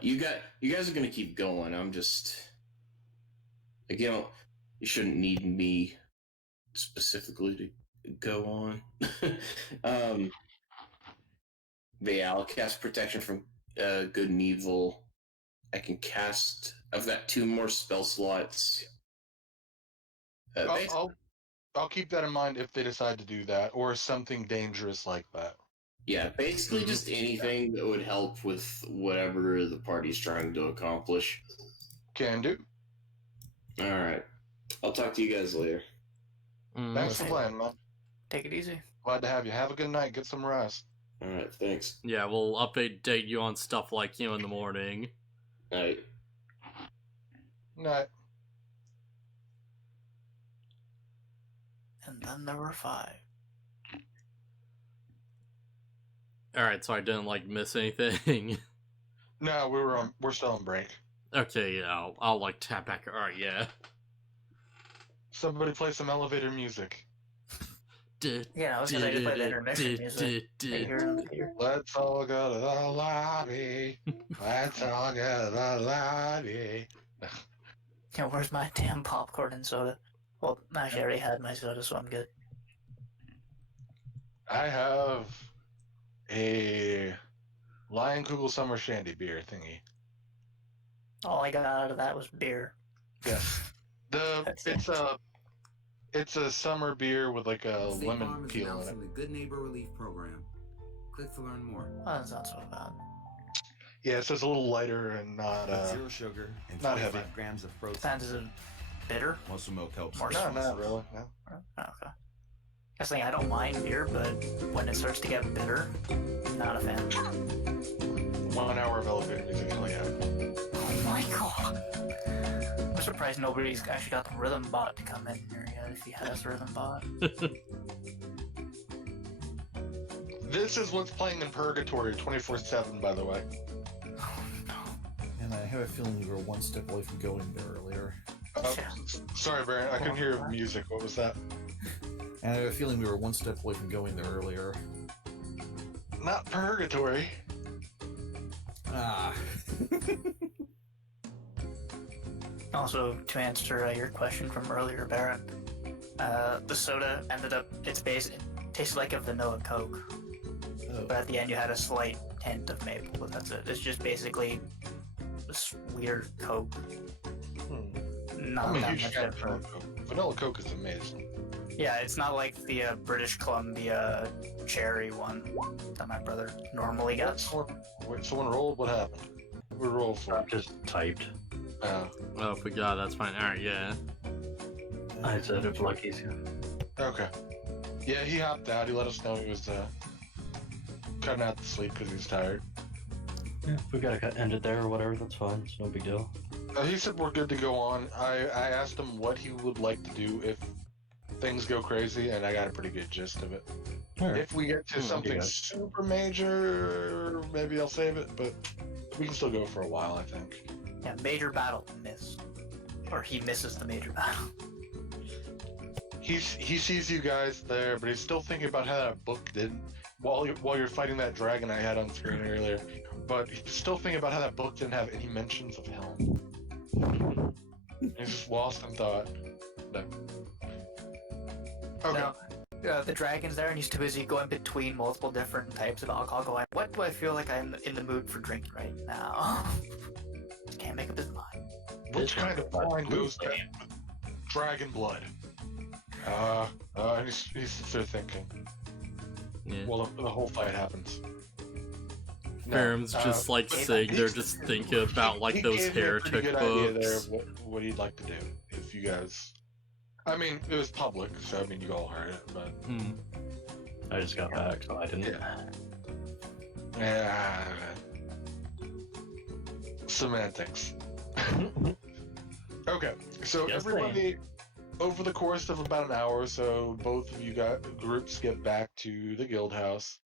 You guys are gonna keep going. I'm just like, you shouldn't need me specifically to go on. But yeah, I'll cast protection from good and evil. I can cast. I've got 2 more spell slots. I'll keep that in mind if they decide to do that, or something dangerous like that. Yeah, basically just anything that would help with whatever the party's trying to accomplish. Can do. All right, I'll talk to you guys later. Thanks for playing, man. Take it easy. Glad to have you. Have a good night. Get some rest. All right, thanks. Yeah, we'll update you on stuff like, in the morning. All right. Night. And then there were 5. Alright, so I didn't, miss anything. No, we're still on break. Okay, yeah, I'll tap back. Alright, yeah. Somebody play some elevator music. Yeah, I was gonna play the intermission music. Let's all go to the lobby. Let's all go to the lobby. Yeah, where's my damn popcorn and soda? Well, actually, I already had my soda, so I'm good. I have a Lionkugel Summer Shandy beer thingy. All I got out of that was beer. Yes. It's a summer beer with like a lemon peel in it. The Good Neighbor Relief Program. Click to learn more. Oh, that's not so bad. Yeah, so it's a little lighter and not zero sugar and not 25 heavy. grams of protein. Sounds is it bitter? Most milk helps. More no, not really. No. Oh, okay. I was thinking I don't mind beer, but when it starts to get bitter, not a fan. 1 hour of elevator music, hell yeah. Oh my god. I'm surprised nobody's actually got the rhythm bot to come in here yet if he has rhythm bot. This is what's playing in Purgatory 24/7, by the way. Oh no. And I have a feeling we were one step away from going there earlier. Sorry, Baron, I couldn't hear music. What was that? And I have a feeling we were one step away from going there earlier. Not Purgatory. Ah. Also, to answer your question from earlier, Baron, the soda ended up, it tasted like a vanilla Coke. Oh. But at the end you had a slight hint of maple, but that's it. It's just basically this weird Coke. Not I'm a that huge much fan of different. Vanilla Coke. Vanilla Coke is amazing. Yeah, it's not like the British Columbia cherry one that my brother normally gets. Someone rolled? What happened? We rolled for. Just typed. Oh, if we got that's fine. Alright, yeah. I said if Lucky's here. Okay. Yeah, he hopped out. He let us know he was cutting out the sleep because he was tired. Yeah, if we gotta end it there or whatever, that's fine. It's no big deal. He said we're good to go on. I asked him what he would like to do if things go crazy, and I got a pretty good gist of it. Right. If we get to something super major, maybe I'll save it, but we can still go for a while, I think. Yeah, major battle miss. Or he misses the major battle. He sees you guys there, but he's still thinking about how that book did while you're fighting that dragon I had on screen earlier. But he's still thinking about how that book didn't have any mentions of hell. He's just lost in thought. No. Okay. No, the dragon's there and he's too busy going between multiple different types of alcohol going, what do I feel like I'm in the mood for drinking right now? Can't make up his mind. Which kind of wine goes to dragon blood? He's still thinking. Yeah. Well, the whole fight happens. Baron's just sitting there just thinking about those heretic good books. Idea there of what he'd like to do if you guys. I mean, it was public, so I mean you all heard it, but. I just got back, so I didn't. Yeah. Semantics. Okay, so everybody, over the course of about an hour or so, both of you groups get back to the guild house.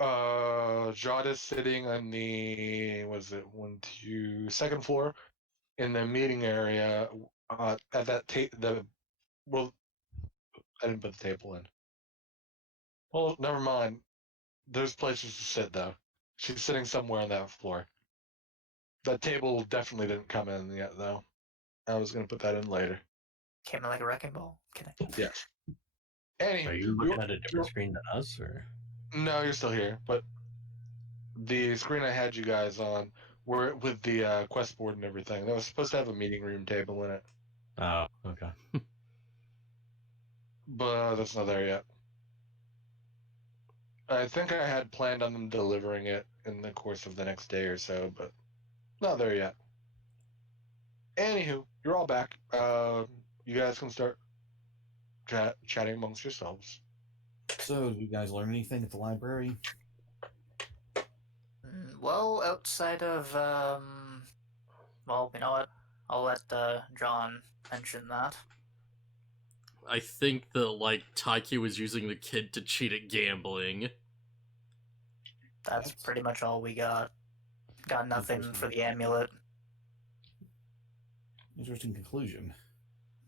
Jod is sitting on the second floor in the meeting area at that well, I didn't put the table in. Well, never mind. There's places to sit though. She's sitting somewhere on that floor. That table definitely didn't come in yet, though. I was going to put that in later. Came in like a wrecking ball. Kidding. Yes. Anywho, Are you looking at a different screen than us, or? No, you're still here, but the screen I had you guys on were with the quest board and everything. That was supposed to have a meeting room table in it, Oh, okay. but that's not there yet. I think I had planned on them delivering it in the course of the next day or so, but not there yet. Anywho, you're all back. You guys can start chatting amongst yourselves. So, did you guys learn anything at the library? Well, outside of, well, you know what? I'll let John mention that. I think that, like, Taiki was using the kid to cheat at gambling. That's pretty much all we got. Got nothing for the amulet. Interesting conclusion.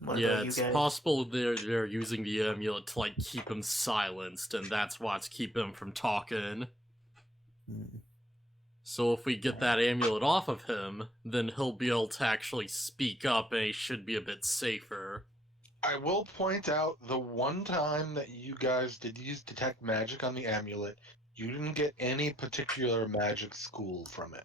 What Yeah, about you it's guys? possible they're using the amulet to, like, keep him silenced, and that's what's keeping him from talking. Hmm. So if we get that amulet off of him, then he'll be able to actually speak up, and he should be a bit safer. I will point out the one time that you guys did use detect magic on the amulet, you didn't get any particular magic school from it.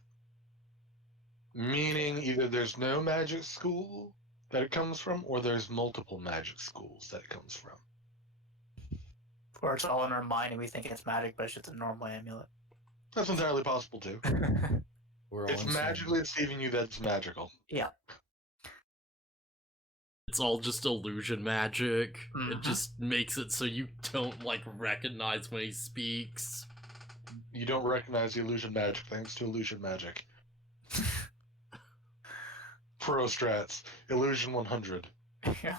Meaning either there's no magic school that it comes from, or there's multiple magic schools that it comes from. Or it's all in our mind and we think it's magic, but it's just a normal amulet. That's entirely possible too. We're all It's insane. magically deceiving you that it's magical. Yeah. It's all just illusion magic. It Mhm. just makes it so you don't, like, recognize when he speaks. You don't recognize the illusion magic thanks to illusion magic. Pro strats, illusion 100. Yeah.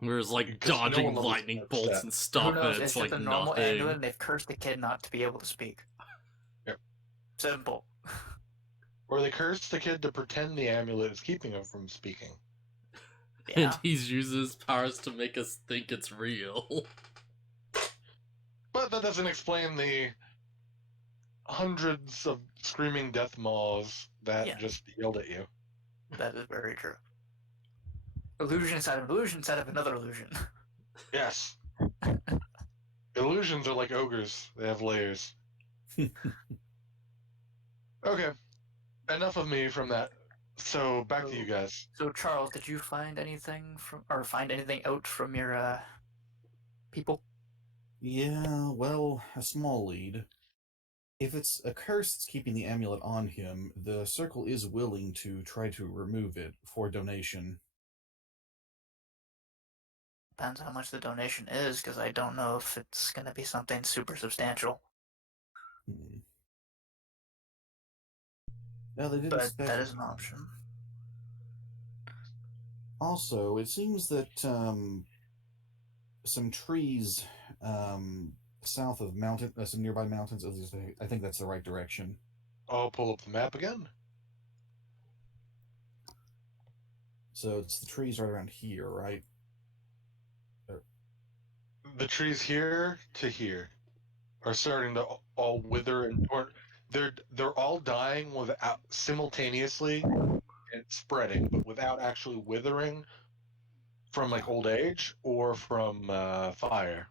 Whereas, like, Because no dodging one levels lightning that bolts stat. and Who stuff, knows? and It's it's just like a normal nothing. amulet and they've cursed the kid not to be able to speak. Yep. Simple. Or they curse the kid to pretend the amulet is keeping him from speaking. And Yeah. he's using his powers to make us think it's real. But that doesn't explain the hundreds of screaming death maws that Yeah. just yelled at you. That is very true. Illusion inside of illusion inside of another illusion. Yes. Illusions are like ogres. They have layers. Okay. Enough of me from that. So back to you guys. So Charles, did you find anything find anything out from your people? Yeah, well, a small lead. If it's a curse that's keeping the amulet on him, the circle is willing to try to remove it for donation. Depends how much the donation is, because I don't know if it's going to be something super substantial. Hmm. Now, they didn't But spec- that is an option. Also, it seems that some trees south of some nearby mountains, at least I think that's the right direction. I'll pull up the map again. So it's the trees right around here, right? The trees here to here are starting to all wither and they're all dying without simultaneously and spreading, but without actually withering from like old age or from fire.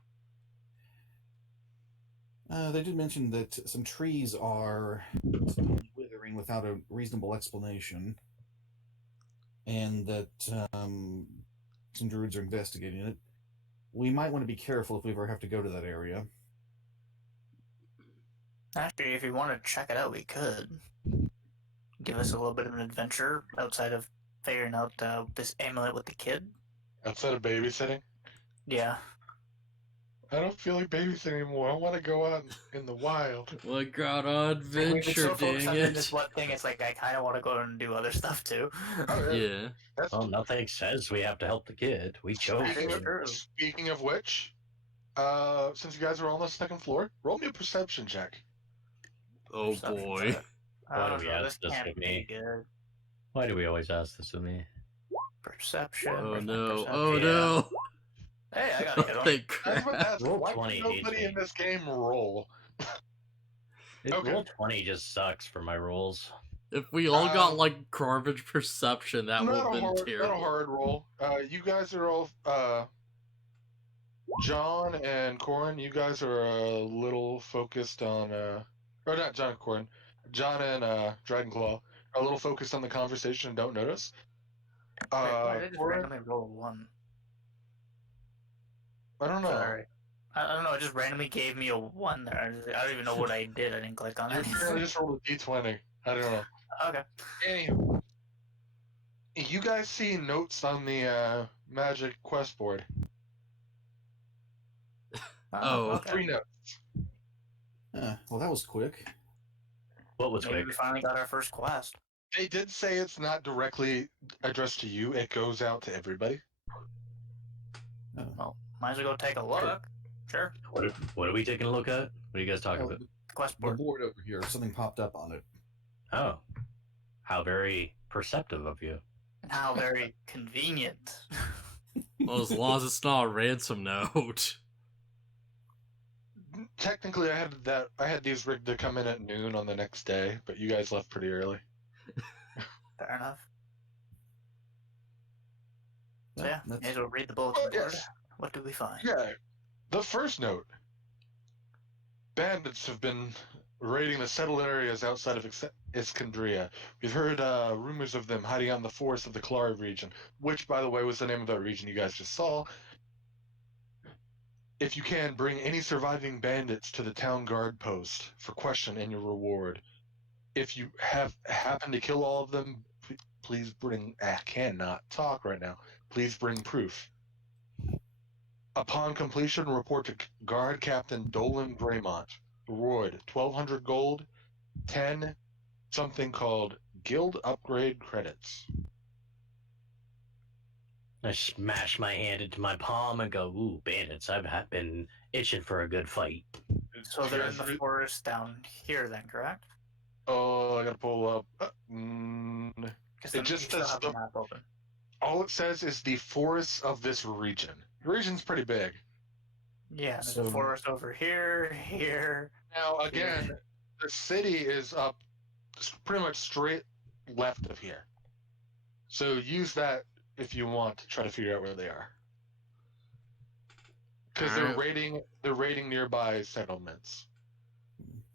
They did mention that some trees are withering without a reasonable explanation, and that some druids are investigating it. We might want to be careful if we ever have to go to that area. Actually, if you want to check it out, we could. Give us a little bit of an adventure outside of figuring out this amulet with the kid. Outside of babysitting, Yeah. I don't feel like babysitting anymore. I want to go out in the wild. Like, out on We've been adventure, so focused on dang this it. one thing, it's like I kind of want to go and do other stuff too. Yeah. That's Well, nothing says we have to help the kid. We chose Speaking to. of- True. Speaking of which, since you guys are all on the second floor, roll me a perception check. Oh Perception boy. check. Why I do don't we know, ask this this can't of be me? good. Why do we always ask this of me? Perception. Oh where's my no. perception? Oh no. Hey, I got it. Thank I was crap. about to ask, Roll why 20, can nobody AJ. in this game roll? Okay. Roll 20 just sucks for my rolls. If we all got like garbage perception, that would have been Not a terrible. hard roll. You guys are all John and Corin. You guys are a little focused on or not John and Corin. John and Dragonclaw are a little focused on the conversation and don't notice. Why did I just Corin, randomly roll 1? I don't know. Sorry. I don't know, it just randomly gave me a 1 there. I don't even know what I did. I didn't click on I anything. just rolled a d20. I don't know. Okay. Anywho, you guys see notes on the magic quest board. Oh. Okay. 3 notes. Well, that was quick. What was Maybe quick? we finally got our first quest. They did say it's not directly addressed to you. It goes out to everybody. Well, might as well go take a look. Sure. What are we taking a look at? What are you guys talking about? Quest The board. board over here, something popped up on it. Oh. How very perceptive of you. How very convenient. Well, as long as it's not a ransom note. Technically, I had these rigged to come in at noon on the next day, but you guys left pretty early. Fair enough. So Yeah, yeah, that's- may as well read the bulletin Oh, board. yes. What do we find? Yeah, the first note. Bandits have been raiding the settled areas outside of Iskandria. We've heard rumors of them hiding out in the forest of the Klariv region, which, by the way, was the name of that region you guys just saw. If you can, bring any surviving bandits to the town guard post for question and your reward. If you happen to kill all of them, please bring... I cannot talk right now. Please bring proof. Upon completion, report to Guard Captain Dolan Greymont. Reward, 1,200 gold, 10 something called Guild Upgrade Credits. I smash my hand into my palm and go, ooh, bandits, I've been itching for a good fight. So they're in the forest down here then, correct? Oh, I gotta pull up. Because It just you still says have the map open. All it says is the forests of this region. The region's pretty big. Yeah, there's So- a forest over here, here. Now, again, the city is up pretty much straight left of here. So use that if you want to try to figure out where they are. Because they're raiding nearby settlements.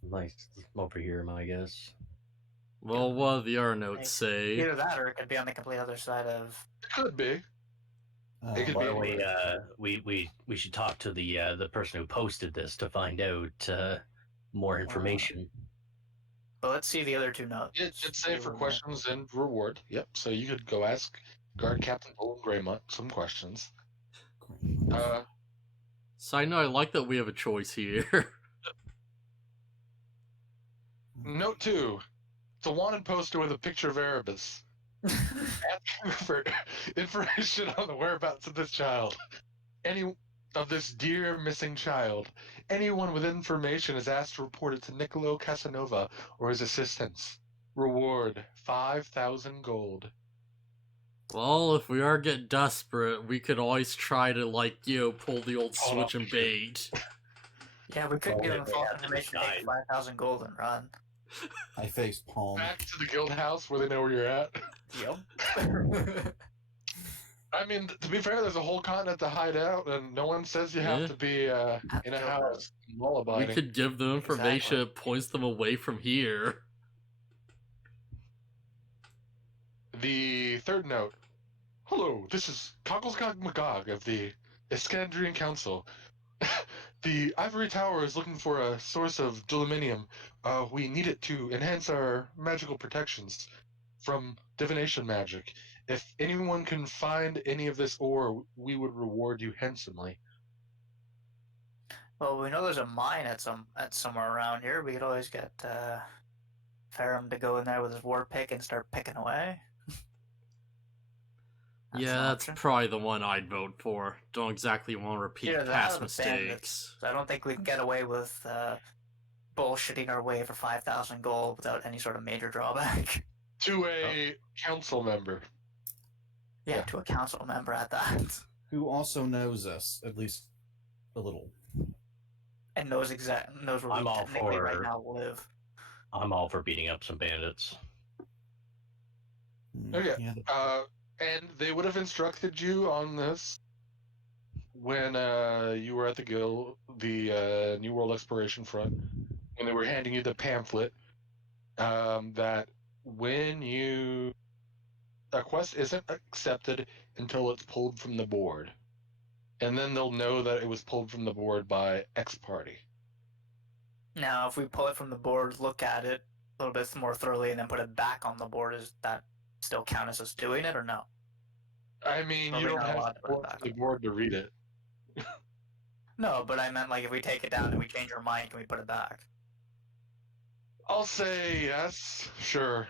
Like, over here, I guess. Well, what do the other notes say? Either that or it could be on the complete other side of... It could be. It could Why be don't anywhere. we should talk to the person who posted this to find out more information. But let's see the other 2 notes. It's safe for questions and reward. Yep. So you could go ask Guard Captain Dolan Greymont some questions. Side note, I like that we have a choice here. Note 2. It's a wanted poster with a picture of Erebus. Asking for information on the whereabouts of this child. Of this dear missing child. Anyone with information is asked to report it to Niccolo Casanova or his assistants. Reward 5,000 gold. Well, if we are getting desperate, we could always try to, like, pull the old Hold switch on. and bait. Yeah, we could give them false yeah, information, guys. take 5,000 gold and run. I face palm. Back to the guild house where they know where you're at. Yep. I mean, to be fair, there's a whole continent to hide out, and no one says you have Yeah. to be in a house law We abiding. could give them information Exactly. that points them away from here. The third note. Hello, this is Cogglesgog Magog of the Iskandrian Council. The Ivory Tower is looking for a source of duluminium. We need it to enhance our magical protections from divination magic. If anyone can find any of this ore, we would reward you handsomely. Well, we know there's a mine at somewhere around here. We could always get Ferrum to go in there with his war pick and start picking away. Yeah, an that's option. probably the one I'd vote for. Don't exactly want to repeat Either that past or the mistakes. bandits. I don't think we can get away with bullshitting our way for 5,000 gold without any sort of major drawback. To a council member. Yeah, Yeah. to a council member at that. Who also knows us, at least a little. And knows where I'm we all technically right for- now live. I'm all for beating up some bandits. Okay. Yeah, And they would have instructed you on this when you were at the New World Exploration Front, when they were handing you the pamphlet, that when a quest isn't accepted until it's pulled from the board, and then they'll know that it was pulled from the board by X party. Now, if we pull it from the board, look at it a little bit more thoroughly, and then put it back on the board, does that still count as us doing it, or no? I mean, Are you we don't not have allowed to to put pull it it back from the on? board to read it. No, but I meant like if we take it down and we change our mind, can we put it back? I'll say yes, sure.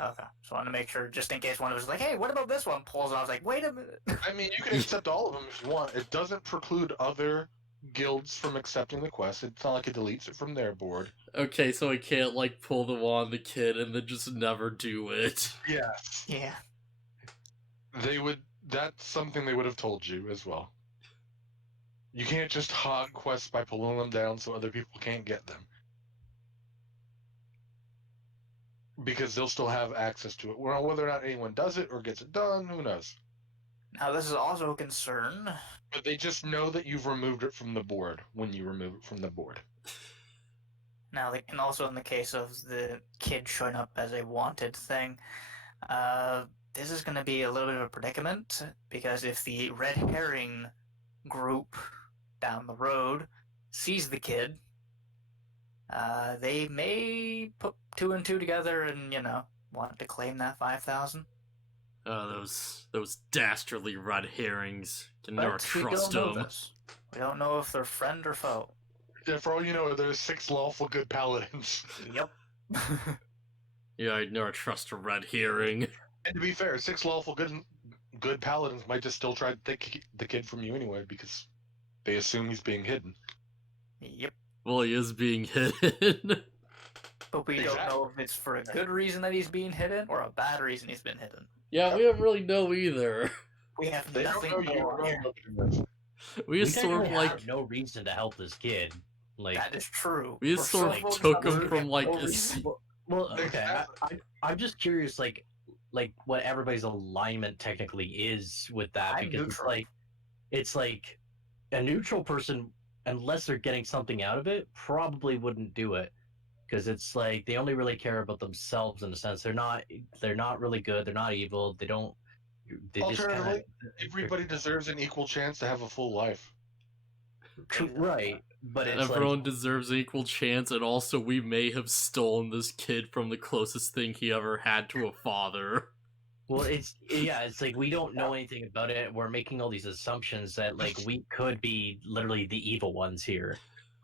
Okay, so I want to make sure, just in case one of us is like, hey, what about this one? Pulls, and I was like, wait a minute. I mean, you can accept all of them if you want. It doesn't preclude other guilds from accepting the quest. It's not like it deletes it from their board. Okay, so I can't like pull them on the kid and then just never do it. Yes. Yeah. They would. That's something they would have told you as well. You can't just hog quests by pulling them down so other people can't get them. Because they'll still have access to it. Well, whether or not anyone does it or gets it done, who knows? Now, this is also a concern. But they just know that you've removed it from the board when you remove it from the board. Now, and also in the case of the kid showing up as a wanted thing, this is going to be a little bit of a predicament, because if the red herring group down the road sees the kid, they may put 2 and 2 together and, want to claim that 5,000. Those dastardly red herrings. Can never But we trust don't know them. this. We don't know if they're friend or foe. Yeah, for all you know, there's 6 lawful good paladins. Yep. Yeah, I'd never trust a red herring. And to be fair, 6 lawful good paladins might just still try to take the kid from you anyway because they assume he's being hidden. Yep. Well, he is being hidden. But we don't know if it's for a good reason that he's being hidden or a bad reason he's been hidden. Yeah, we don't really know either. We have They nothing don't know you. more. We just sort of technically like have no reason to help this kid. Like, That is true. we just For sort some of folks, took that him would from have like no a reason. well, okay. Exactly. I'm just curious, like what everybody's alignment technically is with that, I'm because neutral. it's like a neutral person, unless they're getting something out of it, probably wouldn't do it, because it's like they only really care about themselves in a sense. They're not really good. They're not evil. They don't. They just kind of Alternatively, everybody deserves an equal chance to have a full life. right, but it's everyone like, deserves an equal chance, and also we may have stolen this kid from the closest thing he ever had to a father. well, it's like we don't know anything about it. We're making all these assumptions that like we could be literally the evil ones here.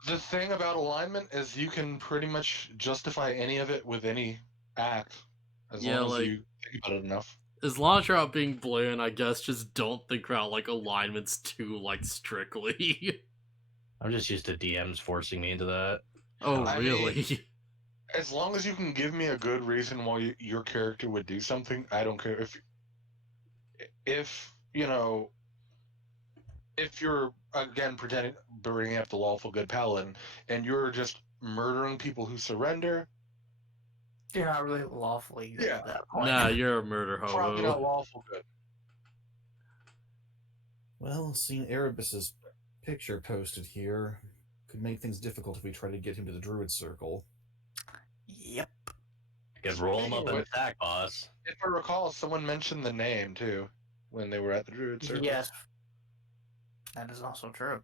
The thing about alignment is you can pretty much justify any of it with any act, as Yeah, long as like- you think about it enough. As long as you're not being blatant, I guess just don't think about like alignments too like strictly. I'm just used to DMs forcing me into that. Oh, I really? As long as you can give me a good reason why your character would do something, I don't care. If you're again bringing up the lawful good paladin, and you're just murdering people who surrender, You're not really lawfully good at that point. Nah, you're a murder probably not hobo. lawful good. well, seeing Erebus's picture posted here could make things difficult if we try to get him to the druid circle. Yep. Could roll them up in the Anyway. sack, boss. If I recall, someone mentioned the name too when they were at the druid circle. Yes. That is also true.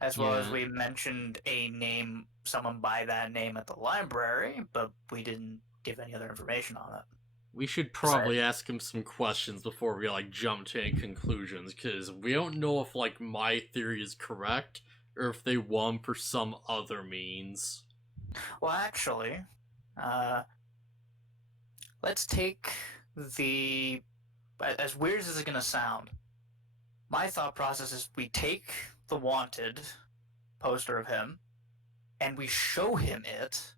As well as Yeah. we mentioned a name, someone by that name at the library, but we didn't give any other information on it. We should probably ask him some questions before we like jump to any conclusions, because we don't know if like my theory is correct or if they won for some other means. Well, actually, let's take the... As weird as this is going to sound, my thought process is we take the wanted poster of him, and we show him it,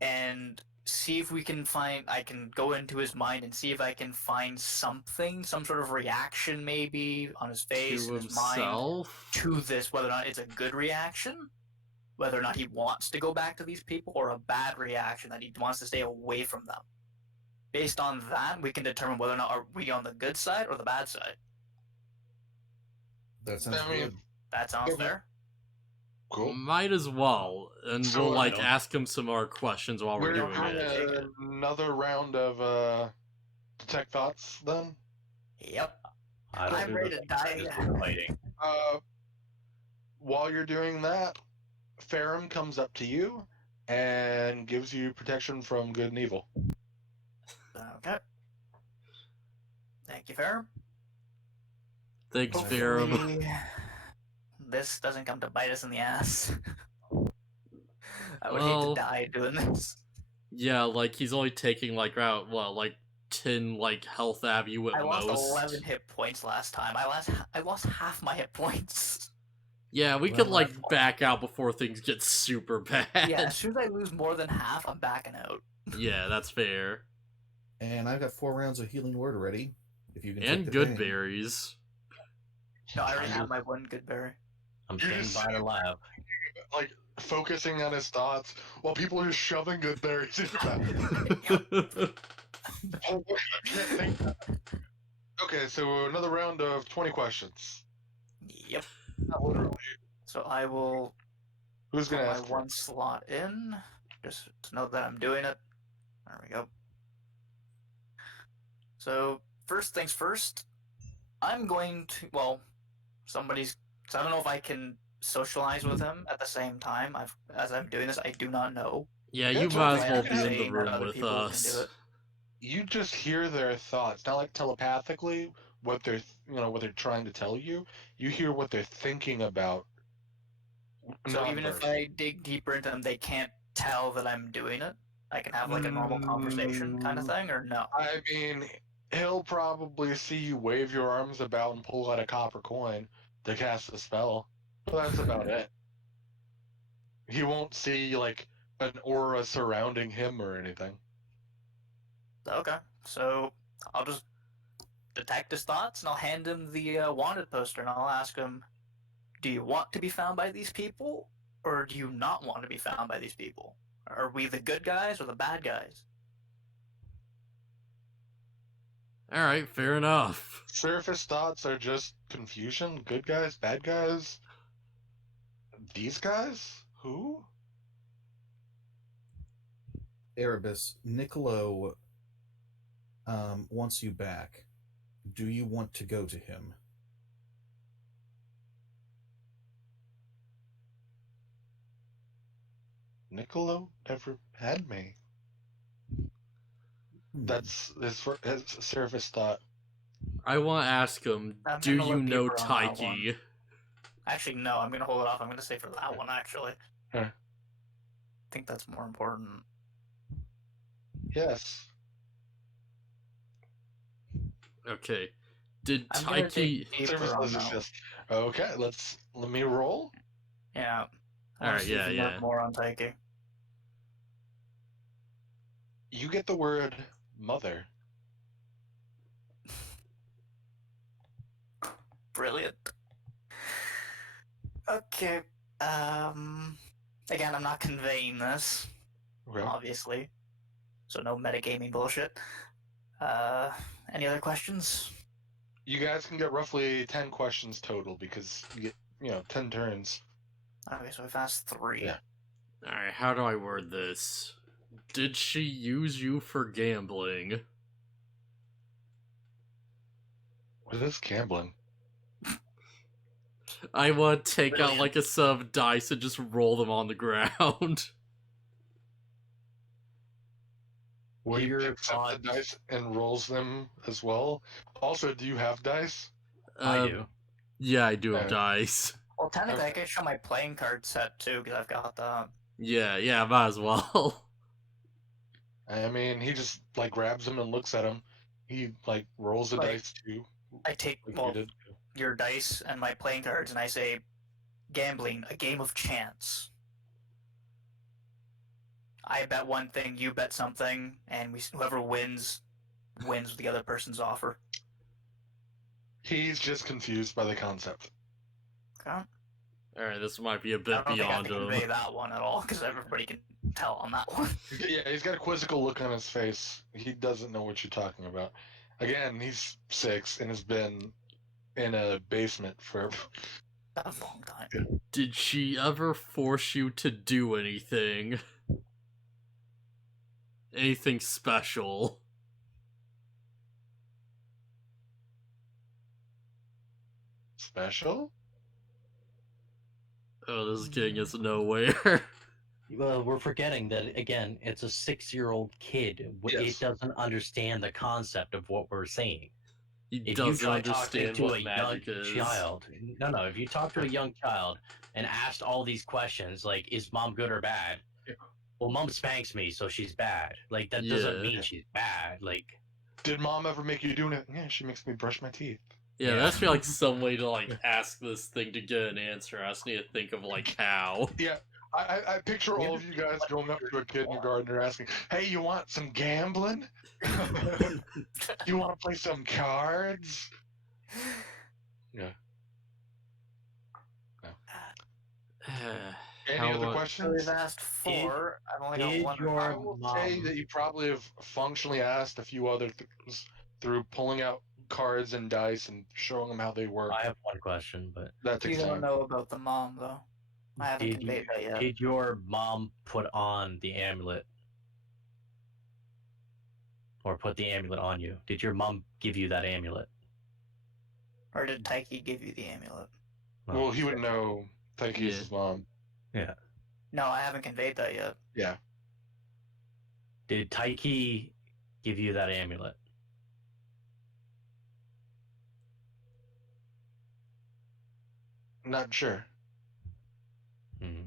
and see if we can find... I can go into his mind and see if I can find something, some sort of reaction maybe on his face, To in his mind, himself? to this, whether or not it's a good reaction, whether or not he wants to go back to these people, or a bad reaction that he wants to stay away from them. Based on that, we can determine whether or not are we on the good side or the bad side. That sounds I mean, good. That sounds fair. Cool. Might as well, and So, we'll I like don't- ask him some more questions while we're We're don't doing have to it. take it. another round of detect thoughts then. Yep. I don't I'm do ready the to die. just do the fighting. While you're doing that, Ferrum comes up to you and gives you protection from good and evil. Okay. Thank you, Fair. Thanks, Hopefully- Ferrum. Hopefully, this doesn't come to bite us in the ass. I would hate Well- to die doing this. Yeah, like he's only taking like around 10 like health ab you at I lost most. 11 hit points last time. I lost half my hit points. Yeah, we Well, could like back out before things get super bad. Yeah, as soon as I lose more than half, I'm backing out. Yeah, that's fair. And I've got 4 rounds of healing word already. If you can And take the good pain. berries. No, I already have my one good berry. I'm You're standing just by the lab. Like focusing on his thoughts while people are just shoving good berries in his mouth. Oh, I can't think. Okay, so another round of 20 questions. Yep. Not literally. So I will Who's put gonna my ask? one slot in, just to note that I'm doing it. There we go. So first things first, I'm going to so I don't know if I can socialize with him at the same time. As I'm doing this, I do not know. Yeah, Yeah, you it's might as okay. well You be in the Saying that room other with people can do us. it. You just hear their thoughts, not like telepathically what they're what they're trying to tell you. You hear what they're thinking about. So even if non-verbally. I dig deeper into them, they can't tell that I'm doing it. I can have like a normal conversation kind of thing, or no? I mean, he'll probably see you wave your arms about and pull out a copper coin to cast a spell. But that's about it. He won't see like an aura surrounding him or anything. Okay, so I'll just detect his thoughts, and I'll hand him the wanted poster, and I'll ask him, do you want to be found by these people, or do you not want to be found by these people? Are we the good guys or the bad guys? Alright, fair enough. Surface thoughts are just confusion. Good guys, bad guys. These guys? Who? Erebus, Niccolo wants you back. Do you want to go to him? Niccolo never had me. That's his surface thought. I want to ask him, I'm do gonna you look know deeper on that Taiki? Actually, no, I'm gonna hold it off. I'm gonna say for that one, actually. Huh. I think that's more important. Yes. Okay. Did I'm gonna Taiki... dig deeper Surface on thoughts that is one. just okay. Let me roll. Yeah. Alright, See if you know yeah. more on Taiki. You get the word mother. Brilliant. Okay. Again, I'm not conveying this, Okay. obviously. So no metagaming bullshit. Any other questions? You guys can get roughly 10 questions total because you get 10 turns. Okay, so we've asked 3. Yeah. Alright, how do I word this? Did she use you for gambling? What is gambling? I want to take out like a set of dice and just roll them on the ground. What are He your picks up thoughts? the dice and rolls them as well. Also, do you have dice? I do. Yeah, I do have Okay. dice. Well, technically, Okay. I can show my playing card set too, because I've got that. Yeah, might as well. I mean, he just like grabs them and looks at them. He like rolls the Like, dice too. I take, Like well, you did. your dice and my playing cards, and I say, gambling, a game of chance. I bet one thing, you bet something, and whoever wins with the other person's offer. He's just confused by the concept. Okay. Alright, this might be a I bit don't think I beyond can him. convey that one at all, because everybody can tell on that one. Yeah, he's got a quizzical look on his face. He doesn't know what you're talking about. Again, he's 6 and has been in a basement for A long time. Did she ever force you to do anything? Anything special? special. Oh, this is getting us nowhere. Well, we're forgetting that again. It's a 6-year-old kid. Yes. It doesn't understand the concept of what we're saying. He If you doesn't try talking understand to what a magic young is. child, no. If you talk to a young child and asked all these questions, like, "Is mom good or bad?" Well, mom spanks me, so she's bad. Like that doesn't Yeah. mean she's bad. Like, Did mom ever make you do it? Yeah, she makes me brush my teeth. Yeah, Yeah. that's be like some way to like ask this thing to get an answer. I just need to think of like how. Yeah, I picture all of you guys going up to a kindergartner asking, "Hey, you want some gambling? You want to play some cards?" Yeah. Any How other about- So questions? we've asked 4. I've only got did 1. your- I will say mom- that you probably have functionally asked a few other things through pulling out cards and dice and showing them how they work. I have one question, but That You takes don't time. know about the mom, though. I haven't did conveyed that yet. did your mom put on the amulet, or put the amulet on you? Did your mom give you that amulet? Or did Taiki give you the amulet? Well, he would know. Thank you, Yeah. his mom. No, I haven't conveyed that yet. Yeah. Did Taiki give you that amulet? Not sure. Hmm.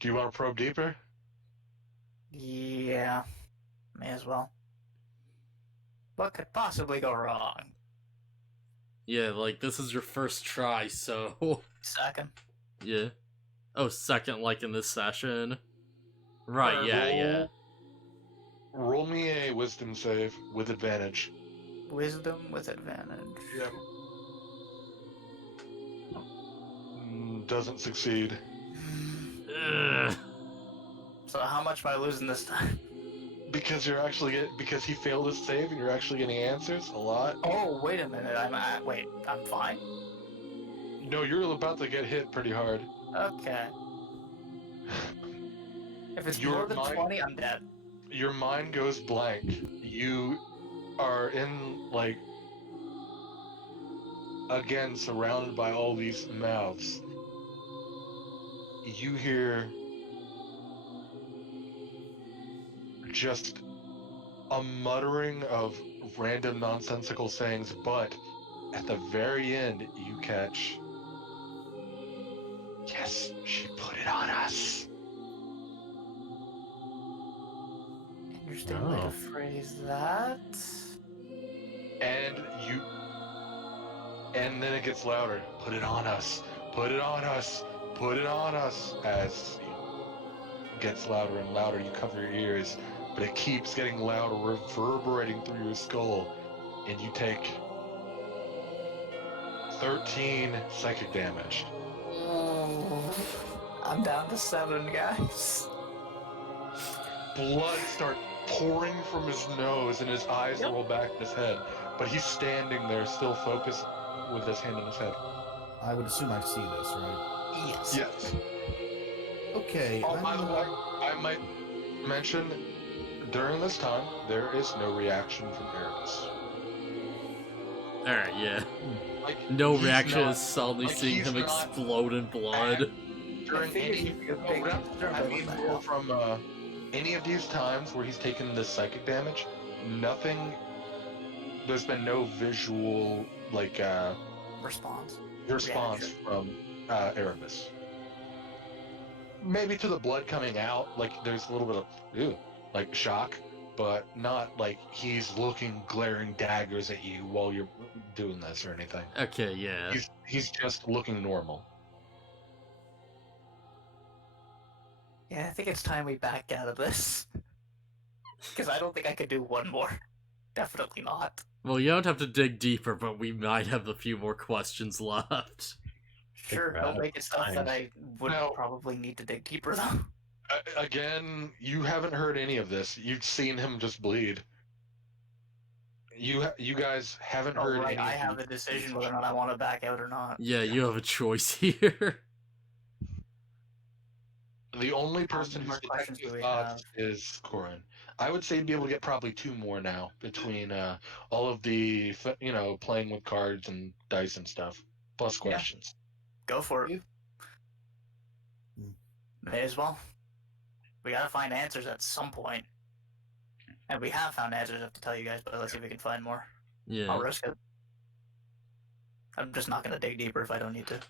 Do you want to probe deeper? Yeah. May as well. What could possibly go wrong? Yeah, like this is your first try, so Second. yeah. Oh, second, like in this session. Right, Or yeah. Roll me a wisdom save with advantage. Wisdom with advantage. Yep. Doesn't succeed. Ugh. So how much am I losing this time? Because because he failed his save and you're actually getting answers a lot. Oh, wait a minute. I'm fine? No, you're about to get hit pretty hard. Okay. If it's Your more than mind- 20, I'm dead. Your mind goes blank. You are in, like, again, surrounded by all these mouths. You hear just a muttering of random nonsensical sayings, but at the very end, you catch, "Yes, she put it on us." Interesting way Oh. to phrase that. And then it gets louder. "Put it on us. Put it on us. Put it on us." As it gets louder and louder, you cover your ears, but it keeps getting louder, reverberating through your skull, and you take 13 psychic damage. I'm down to 7, guys. Blood starts pouring from his nose, and his eyes roll back in his head, but he's standing there, still focused, with his hand on his head. I would assume I see this, right? Yes. Yes. Okay. Oh, by the way, I might mention, during this time, there is no reaction from Erebus. Alright, yeah. Like, No he's reaction not- is suddenly like, seeing he's him not explode in blood. during I figured any he'd be a big concern I about mean, that. more from any of these times where he's taken this psychic damage, nothing. There's been no visual Response. response Reaction. from Erebus. Maybe to the blood coming out, like there's a little bit of like shock, but not like he's looking glaring daggers at you while you're doing this or anything. Okay, yeah. He's just looking normal. Yeah, I think it's time we back out of this. Because I don't think I could do one more. Definitely not. Well, you don't have to dig deeper, but we might have a few more questions left. Sure, Figure he'll out make it stuff that I would Now- probably need to dig deeper though. Again, you haven't heard any of this. You've seen him just bleed. You guys haven't Oh, heard right, any. I of have these- the decision whether or not I want to back out or not. Yeah, you have a choice here. The only How person many who's more questions detecting do we thoughts is Corin. I would say you'd be able to get probably 2 more now between all of the playing with cards and dice and stuff, plus Yeah. questions. Go for it. Hmm. May as well. We gotta find answers at some point. And we have found answers, I have to tell you guys, but let's see if we can find more. I'll Yeah. risk it. I'm just not gonna dig deeper if I don't need to.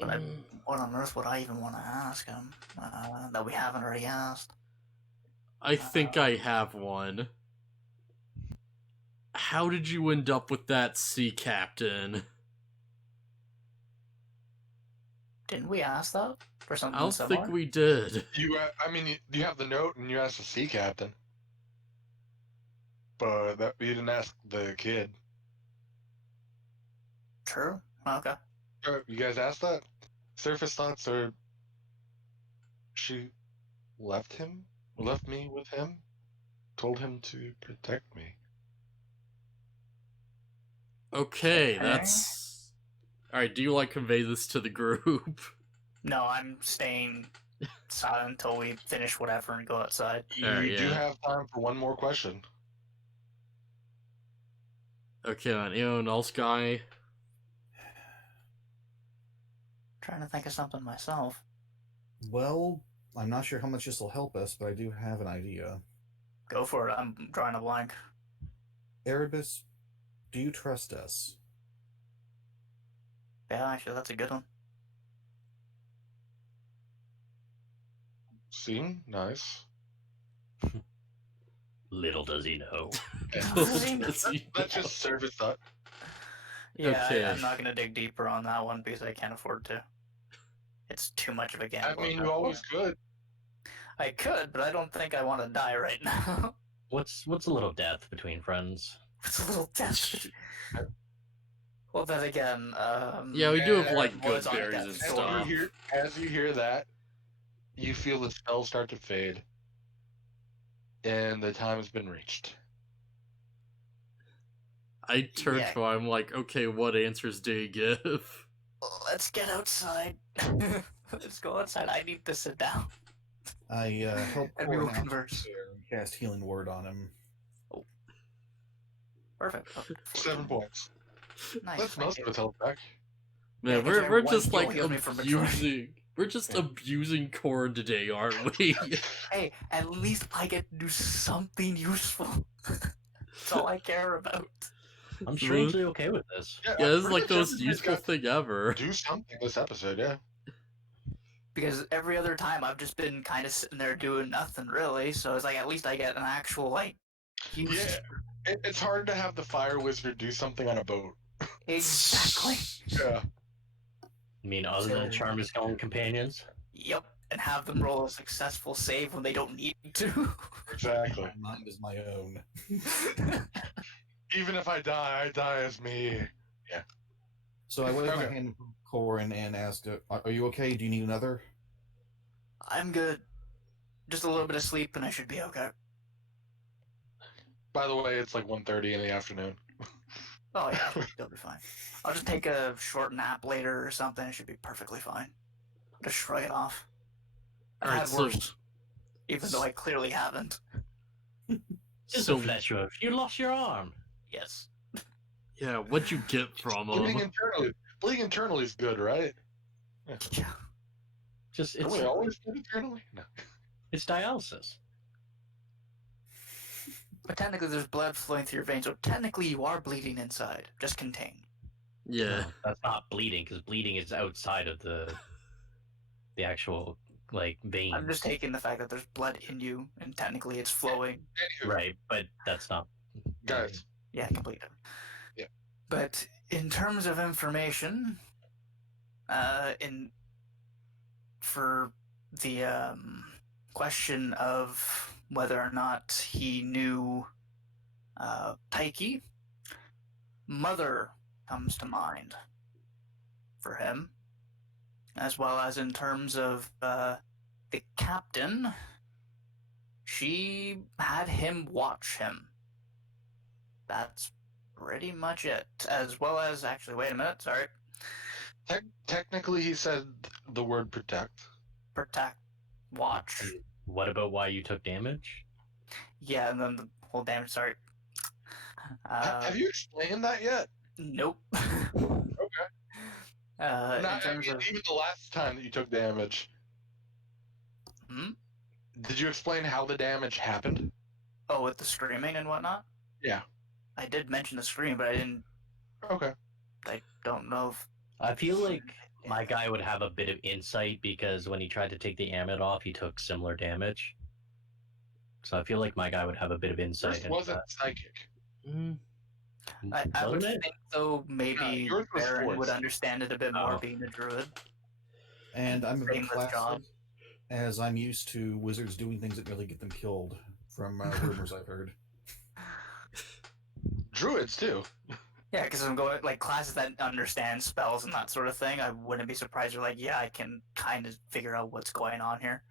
But what on earth would I even want to ask him that we haven't already asked? I think I have one. How did you end up with that sea captain? Didn't we ask that for I something don't similar? think we did. You have the note and you asked the sea captain, but you didn't ask the kid. True. Okay. You guys asked that? Surface thoughts are. She left me with him, told him to protect me. Okay, Okay. that's... Alright, do you, convey this to the group? No, I'm staying silent until we finish whatever and go outside. You do yeah. have time for one more question. Okay, anyone else, guy? Trying to think of something myself. Well, I'm not sure how much this will help us, but I do have an idea. Go for it. I'm drawing a blank. Erebus, do you trust us? Yeah, actually, that's a good one. Seem nice. Little does he know. That's just surface thought. Yeah, Okay. I'm not gonna dig deeper on that one because I can't afford to. It's too much of a I gamble. mean, you always could. I could, but I don't think I want to die right now. What's a little death between friends? It's a little desperate. Well, then again, Yeah, we do have, Yeah, good was on berries death's and door. stuff. As you hear that, you feel the spell start to fade, and the time has been reached. I turn Yeah. to him, I'm like, okay, what answers do you give? Let's get outside. Let's go outside. I need to sit down. I help And we will Corin out converse. and cast Healing Word on him. Perfect. 7 points. Nice. That's thank most you. of its health back. Man, because we're one just, you'll heal me from abusing... We're just abusing Corin today, aren't we? Hey, at least I get to do something useful. That's all I care about. I'm strangely okay with this. Yeah, this is pretty like the much most everybody's useful got thing ever. to do something this episode, yeah. Because every other time I've just been kind of sitting there doing nothing really, so it's like at least I get an actual use. Yeah. It's hard to have the fire wizard do something on a boat. Exactly. Yeah. I mean, other than charm his own companions. Yep. And have them roll a successful save when they don't need to. Exactly. My mind is my own. Even if I die as me. So I wave my Okay. hand to Corin and ask, are you okay? Do you need another? I'm good. Just a little bit of sleep and I should be okay. By the way, it's like 1:30 in the afternoon. Oh yeah, you'll be fine. I'll just take a short nap later or something. It should be perfectly fine. Just shrug it off. I've Alright, had so... worse, even though I clearly haven't. Just So- a flesh wound. You lost your arm. Yes. Yeah, what'd you get from Bleeding him? internally. Bleeding internally is good, right? Yeah. Just Don't we always bleed internally? No. it's dialysis. But technically, there's blood flowing through your veins, so technically you are bleeding inside, just contained. Yeah. No, that's not bleeding because bleeding is outside of the actual veins. I'm just taking the fact that there's blood in you, and technically it's flowing. Anywho, right, but that's not. guys, Yeah, completely. Yeah. But in terms of information, for the question of whether or not he knew Taiki, Mother comes to mind for him, as well as in terms of the captain. She had him watch him. That's pretty much it. As well as, actually, wait a minute, sorry. Technically, he said the word protect. Protect, watch. What about why you took damage? Yeah, and then the whole damage, sorry. Have you explained that yet? Nope. Okay. In Not, terms of... even the last time that you took damage. Hmm? Did you explain how the damage happened? Oh, with the screaming and whatnot? Yeah. I did mention the scream, but I didn't... Okay. I don't know if... I feel like my guy would have a bit of insight because when he tried to take the amulet off, he took similar damage. So I feel like my guy would have a bit of insight Yours into wasn't that. psychic. I would Wasn't it? think, though, maybe yours was Baron would forced. understand it a bit more Oh. being a druid. And I'm a bit Same with placid, John. as I'm used to wizards doing things that nearly get them killed, from rumors I've heard. Druids, too. Yeah, because I'm going, like, classes that understand spells and that sort of thing, I wouldn't be surprised. They're like, yeah, I can kind of figure out what's going on here.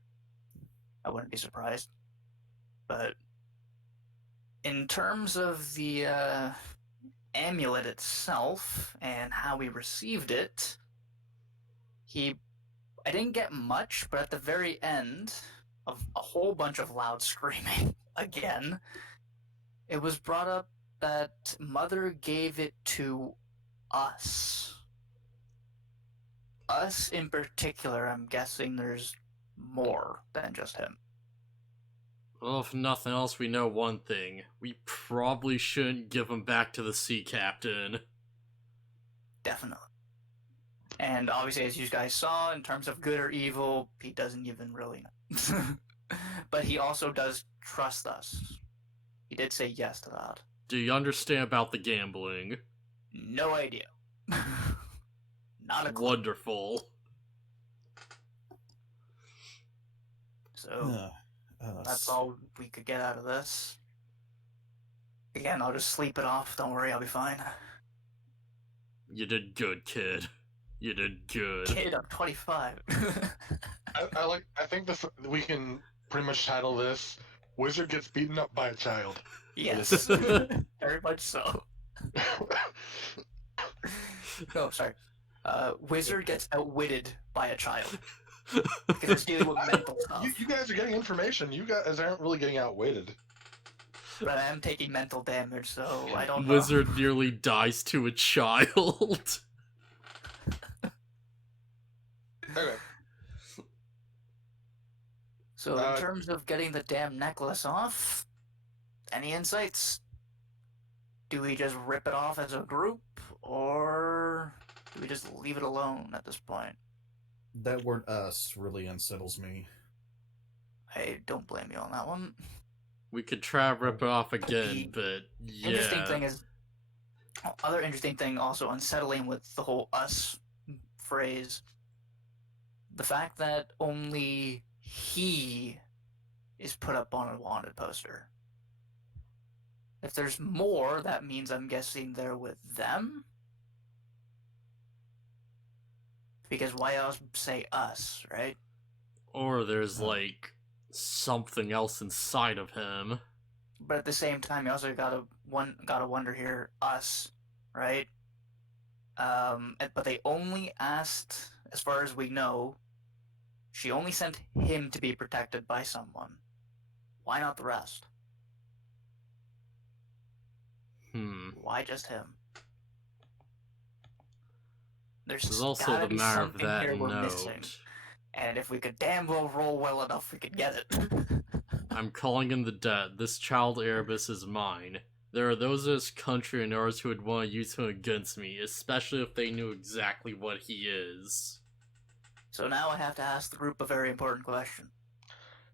I wouldn't be surprised. But in terms of the amulet itself and how we received it, I didn't get much, but at the very end of a whole bunch of loud screaming, again, it was brought up that Mother gave it to us. Us in particular, I'm guessing there's more than just him. Well, if nothing else, we know one thing. We probably shouldn't give him back to the sea captain. Definitely. And obviously, as you guys saw, in terms of good or evil, he doesn't even really know. But he also does trust us. He did say yes to that. Do you understand about the gambling? No idea. Not a clue. Wonderful. So, that's all we could get out of this. Again, I'll just sleep it off. Don't worry, I'll be fine. You did good, kid. You did good. Kid, I'm 25. I think we can pretty much title this Wizard Gets Beaten Up by a Child. Yes. Very much so. No, sorry. Wizard gets outwitted by a child. Because it's dealing with mental stuff. You guys are getting information. You guys aren't really getting outwitted. But I am taking mental damage, so I don't know. Wizard nearly dies to a child. Okay. So in terms of getting the damn necklace off, any insights? Do we just rip it off as a group, or do we just leave it alone at this point? That word "us" really unsettles me. Hey, don't blame me on that one. We could try to rip it off again, but yeah. Interesting thing is, other interesting thing also unsettling with the whole "us" phrase, the fact that only he is put up on a wanted poster. If there's more, that means I'm guessing they're with them? Because why else say us, right? Or there's like something else inside of him. But at the same time, you also gotta wonder here, us, right? But they only asked, as far as we know, she only sent him to be protected by someone. Why not the rest? Why just him? There's also the matter of that note. And if we could damn well roll well enough, we could get it. I'm calling in the dead. This child Erebus is mine. There are those in this country and ours who would want to use him against me, especially if they knew exactly what he is. So now I have to ask the group a very important question.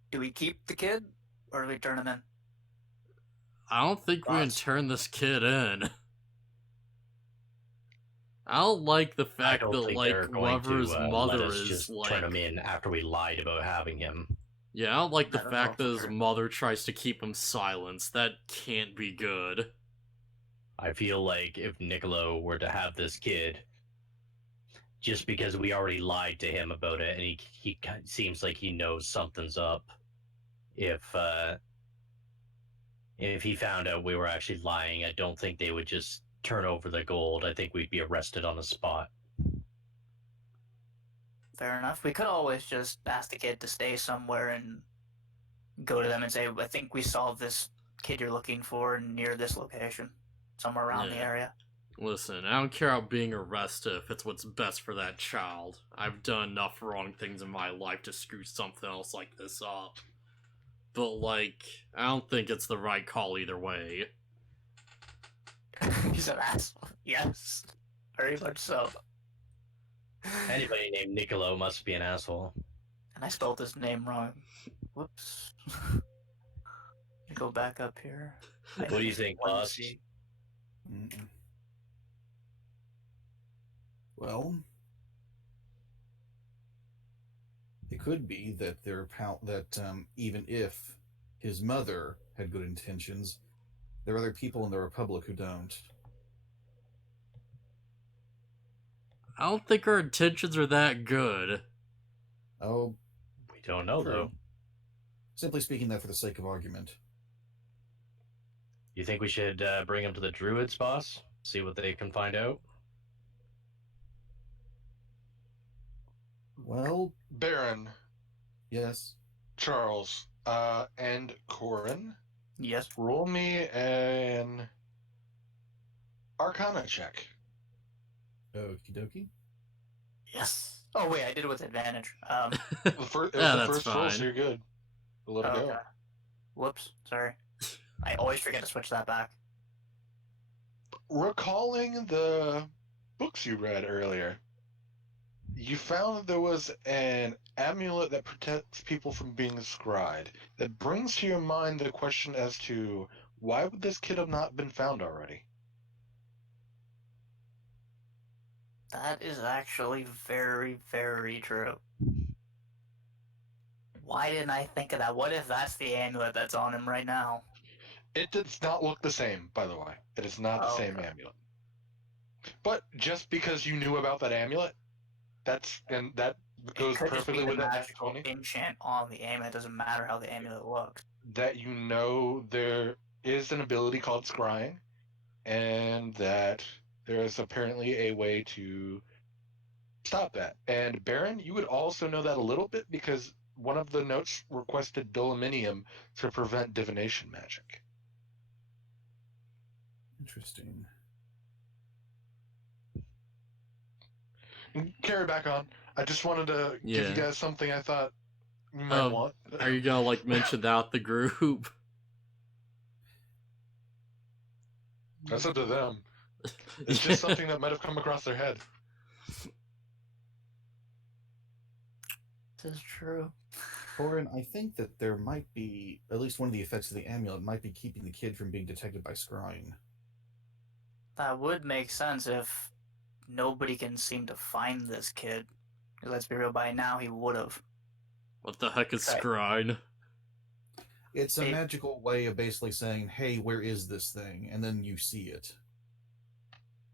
Do we keep the kid, or do we turn him in? I don't think we can turn this kid in. I don't like the fact that, like, whoever his mother is, just like... turn him in after we lied about having him. Yeah, I don't like the fact that his mother tries to keep him silenced. That can't be good. I feel like if Niccolo were to have this kid, just because we already lied to him about it, and he seems like he knows something's up. If he found out we were actually lying, I don't think they would just turn over the gold. I think we'd be arrested on the spot. Fair enough. We could always just ask the kid to stay somewhere and go to them and say, I think we saw this kid you're looking for near this location, somewhere around the Yeah. area. Listen, I don't care about being arrested if it's what's best for that child. I've done enough wrong things in my life to screw something else like this up. But, like, I don't think it's the right call either way. He's an asshole. Yes. Very much so. Anybody named Niccolo must be an asshole. And I spelled his name wrong. Whoops. Go back up here. What do you think, boss? Mm-mm. Well, it could be that even if his mother had good intentions, there are other people in the Republic who don't. I don't think our intentions are that good. Oh, We don't know, true. though. Simply speaking that for the sake of argument. You think we should bring him to the Druids, boss? See what they can find out? Well, Baron, yes. Charles, and Corin, Yes. roll me an Arcana check. Okie dokie. Yes. Oh, wait, I did it with advantage. It was Yeah, the that's first roll, so fine. you're good. We'll let it go. Okay. Whoops. Sorry. I always forget to switch that back. Recalling the books you read earlier, you found that there was an amulet that protects people from being scryed. That brings to your mind the question as to why would this kid have not been found already? That is actually very, very true. Why didn't I think of that? What if that's the amulet that's on him right now? It does not look the same, by the way. It is not the Oh, same okay. amulet. But just because you knew about that amulet, that goes It could just perfectly be the with that magical 20. enchant on the amulet. It doesn't matter how the amulet looks. That you know there is an ability called scrying, and that there is apparently a way to stop that. And Baron, you would also know that a little bit because one of the notes requested dolominium to prevent divination magic. Interesting. Carry back on. I just wanted to give you Yeah. guys something I thought you might want. Are you gonna, like, mention that with the group? That's up to them. It's just something that might have come across their head. This is true. Corin, I think that there might be, at least one of the effects of the amulet might be keeping the kid from being detected by scrying. That would make sense if nobody can seem to find this kid. 'Cause let's be real, by now he would have. What the heck is Right. scrying? It's a It- magical way of basically saying, hey, where is this thing? And then you see it.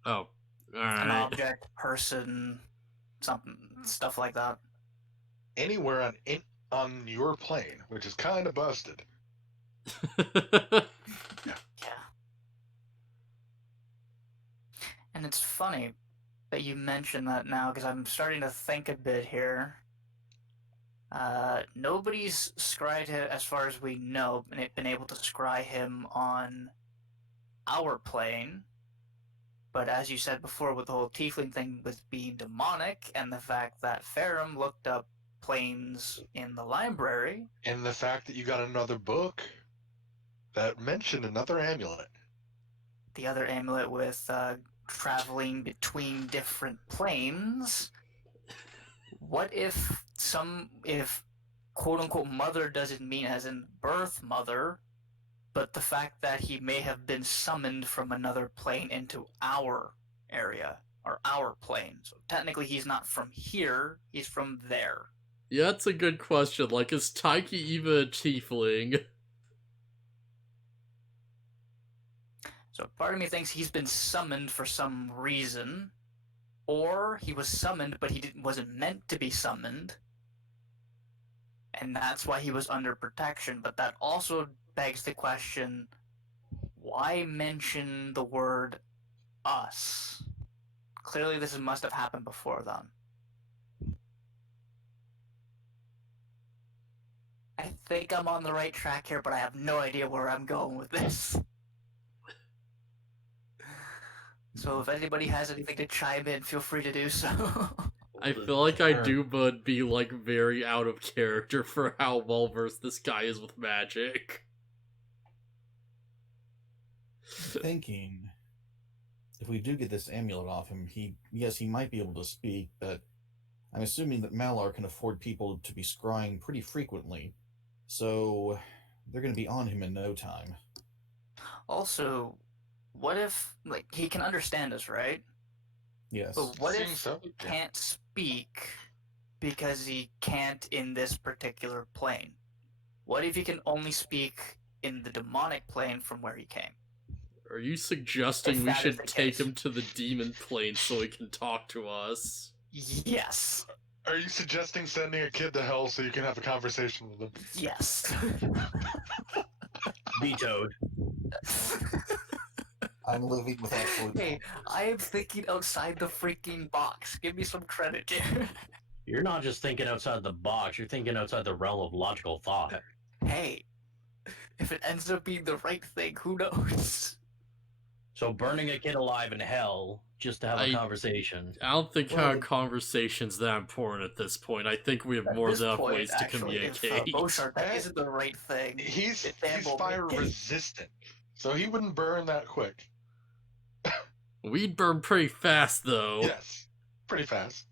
Oh, An alright. object, person, something, stuff like that. Anywhere on your plane, which is kind of busted. Yeah. And it's funny that you mention that now, because I'm starting to think a bit here. Nobody's scryed him, as far as we know, been able to scry him on our plane. But as you said before, with the whole tiefling thing with being demonic, and the fact that Ferrum looked up planes in the library, And the fact that you got another book that mentioned another amulet. the other amulet with traveling between different planes. What if quote unquote mother doesn't mean as in birth mother, but the fact that he may have been summoned from another plane into our area or our plane. So technically he's not from here, he's from there. Yeah, that's a good question. Like, is Taiki even a tiefling? So So part of me thinks he's been summoned for some reason, or he was summoned but he wasn't meant to be summoned, and that's why he was under protection. But that also begs the question, why mention the word us? Clearly this must have happened before then. I think I'm on the right track here, but I have no idea where I'm going with this. So if anybody has anything to chime in, feel free to do so. I feel like I do, but be like very out of character for how well versed this guy is with magic. Thinking, if we do get this amulet off him, he might be able to speak, but I'm assuming that Malar can afford people to be scrying pretty frequently, so they're going to be on him in no time. Also, what if, like, he can understand us, right? Yes. But what Seems if so, he yeah. can't speak because he can't in this particular plane? What if he can only speak in the demonic plane from where he came? Are you suggesting If we that is should the take case. him to the demon plane so he can talk to us? Yes. Are you suggesting sending a kid to hell so you can have a conversation with him? Yes. Vetoed. I'm living with absolute Hey, I am thinking outside the freaking box. Give me some credit, dude. You're not just thinking outside the box, you're thinking outside the realm of logical thought. Hey, if it ends up being the right thing, who knows? So burning a kid alive in hell just to have a conversation. I don't think Well, our conversation's that important at this point. I think we have At more this than enough point, ways to actually, communicate. If BaronvonCreepy, that isn't the right thing. He's It damn well fire may be. resistant, so he wouldn't burn that quick. We'd burn pretty fast, though. Yes, pretty fast,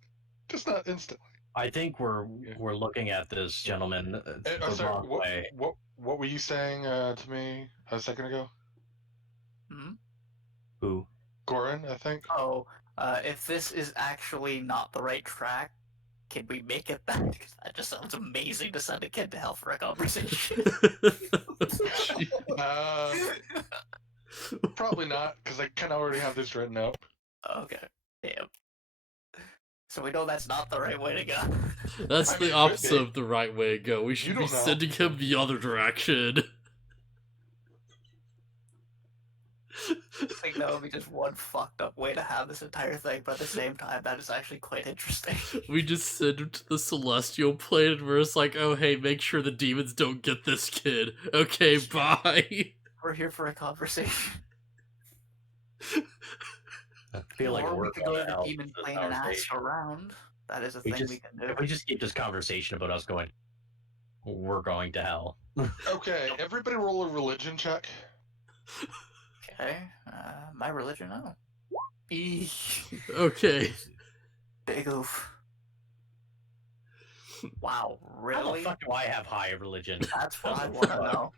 just not instantly. I think we're looking at this, gentlemen, the Sorry, wrong way. what were you saying to me a second ago? Hmm? Who? Goran, I think. Oh, if this is actually not the right track, can we make it back? Because that just sounds amazing to send a kid to hell for a conversation. Probably not, because I kind of already have this written out. Okay, damn. So we know that's not the right way to go. That's I mean, the it opposite could be. of the right way to go. We should You be don't know. sending him the other direction. I think that would be just one fucked up way to have this entire thing, but at the same time, that is actually quite interesting. We just send him to the celestial plane and we're just like, oh hey, make sure the demons don't get this kid. Okay, bye. We're here for a conversation. I feel like or we we're could go to going the hell demon with this plane and ask conversation. around. That is a We thing just- we can do. If we just keep this conversation about us going, we're going to hell. Okay, everybody roll a religion check. Okay, my religion, oh. Eesh. Okay. Big oof. Wow, How really? the fuck do I have high religion? That's what I want to know.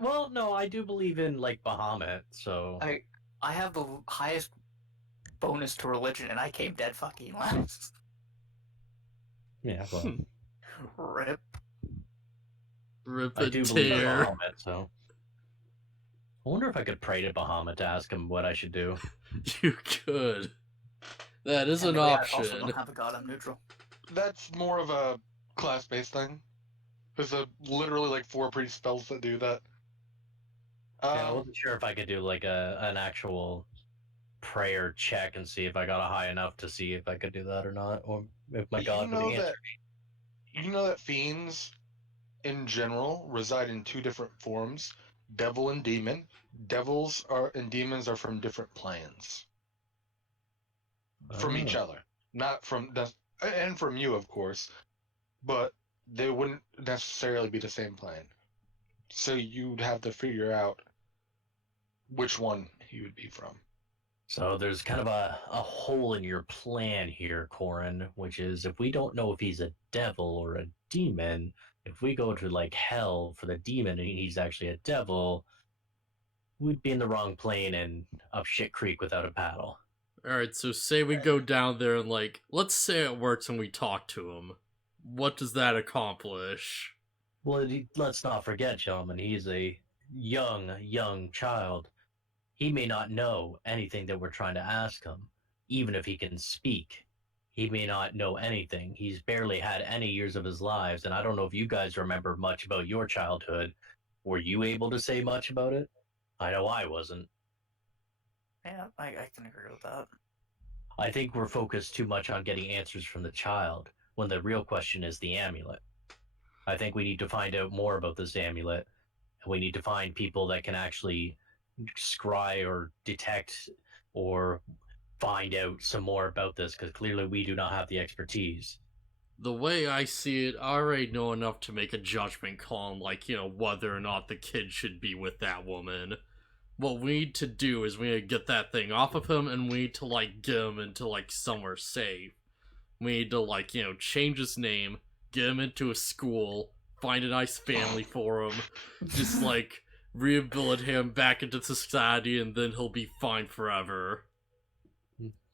Well, no, I do believe in, like, Bahamut, so... I have the highest bonus to religion, and I came dead fucking last. Yeah, well, Rip. Rip I and do believe in tear. Bahamut, so... I wonder if I could pray to Bahamut to ask him what I should do. You could. That is an Technically, I option. also don't have a god, I'm neutral. That's more of a class-based thing. There's literally like 4 priest spells that do that. Yeah, I wasn't sure if I could do like an actual prayer check and see if I got a high enough to see if I could do that or not, or if my god would answer. You know that fiends, in general, reside in 2 different forms: devil and demon. Devils and demons are from different planes. From each other, not from and from you, of course, but they wouldn't necessarily be the same plane. So you'd have to figure out which one he would be from. So there's kind of a hole in your plan here, Corin, which is if we don't know if he's a devil or a demon, if we go to like hell for the demon and he's actually a devil, we'd be in the wrong plane and up shit creek without a paddle. Alright, so say we go down there and like, let's say it works and we talk to him. What does that accomplish? Well, let's not forget, gentlemen, he's a young child. he may not know anything that we're trying to ask him, even if he can speak. He may not know anything. He's barely had any years of his lives, and I don't know if you guys remember much about your childhood. Were you able to say much about it? I know I wasn't. Yeah, I can agree with that. I think we're focused too much on getting answers from the child, when the real question is the amulet. I think we need to find out more about this amulet, and we need to find people that can actually scry or detect or find out some more about this, because clearly we do not have the expertise. The way I see it, I already know enough to make a judgment call on, like, whether or not the kid should be with that woman. What we need to do is we need to get that thing off of him, and we need to, like, get him into, like, somewhere safe. We need to, like, change his name, get him into a school, find a nice family for him, just, like, rehabilitate him back into society, and then he'll be fine forever.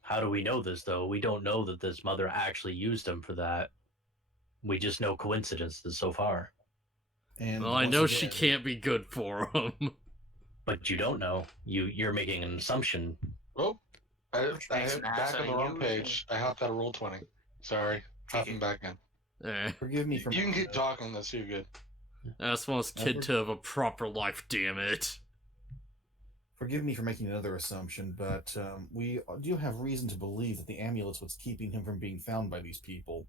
How do we know this, though? We don't know that this mother actually used him for that. We just know coincidences so far. And Well, I once know again, she can't be good for him. But you don't know. You're making an assumption. Oh, I makes hit an ass back out on the of wrong you. page. I hopped out of roll 20. Sorry, hopping back in. Forgive me for You can keep talking. That's you good. I just want this kid to have a proper life, damn it. Forgive me for making another assumption, but we do have reason to believe that the amulet's what's keeping him from being found by these people.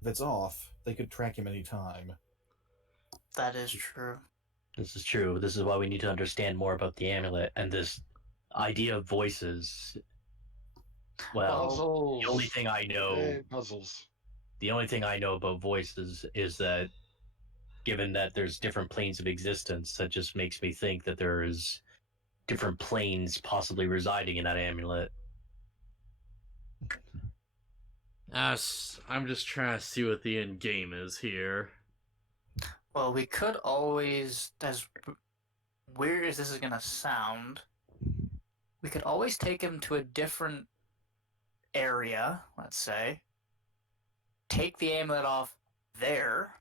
If it's off, they could track him any time. That is true. This is true. This is why we need to understand more about the amulet and this idea of voices. Well, Puzzles. the only thing I know, Hey, puzzles. the only thing I know about voices is that, given that there's different planes of existence, that just makes me think that there's different planes possibly residing in that amulet. I'm just trying to see what the end game is here. Well, we could always, as weird as this is gonna sound, we could always take him to a different area, let's say, take the amulet off there,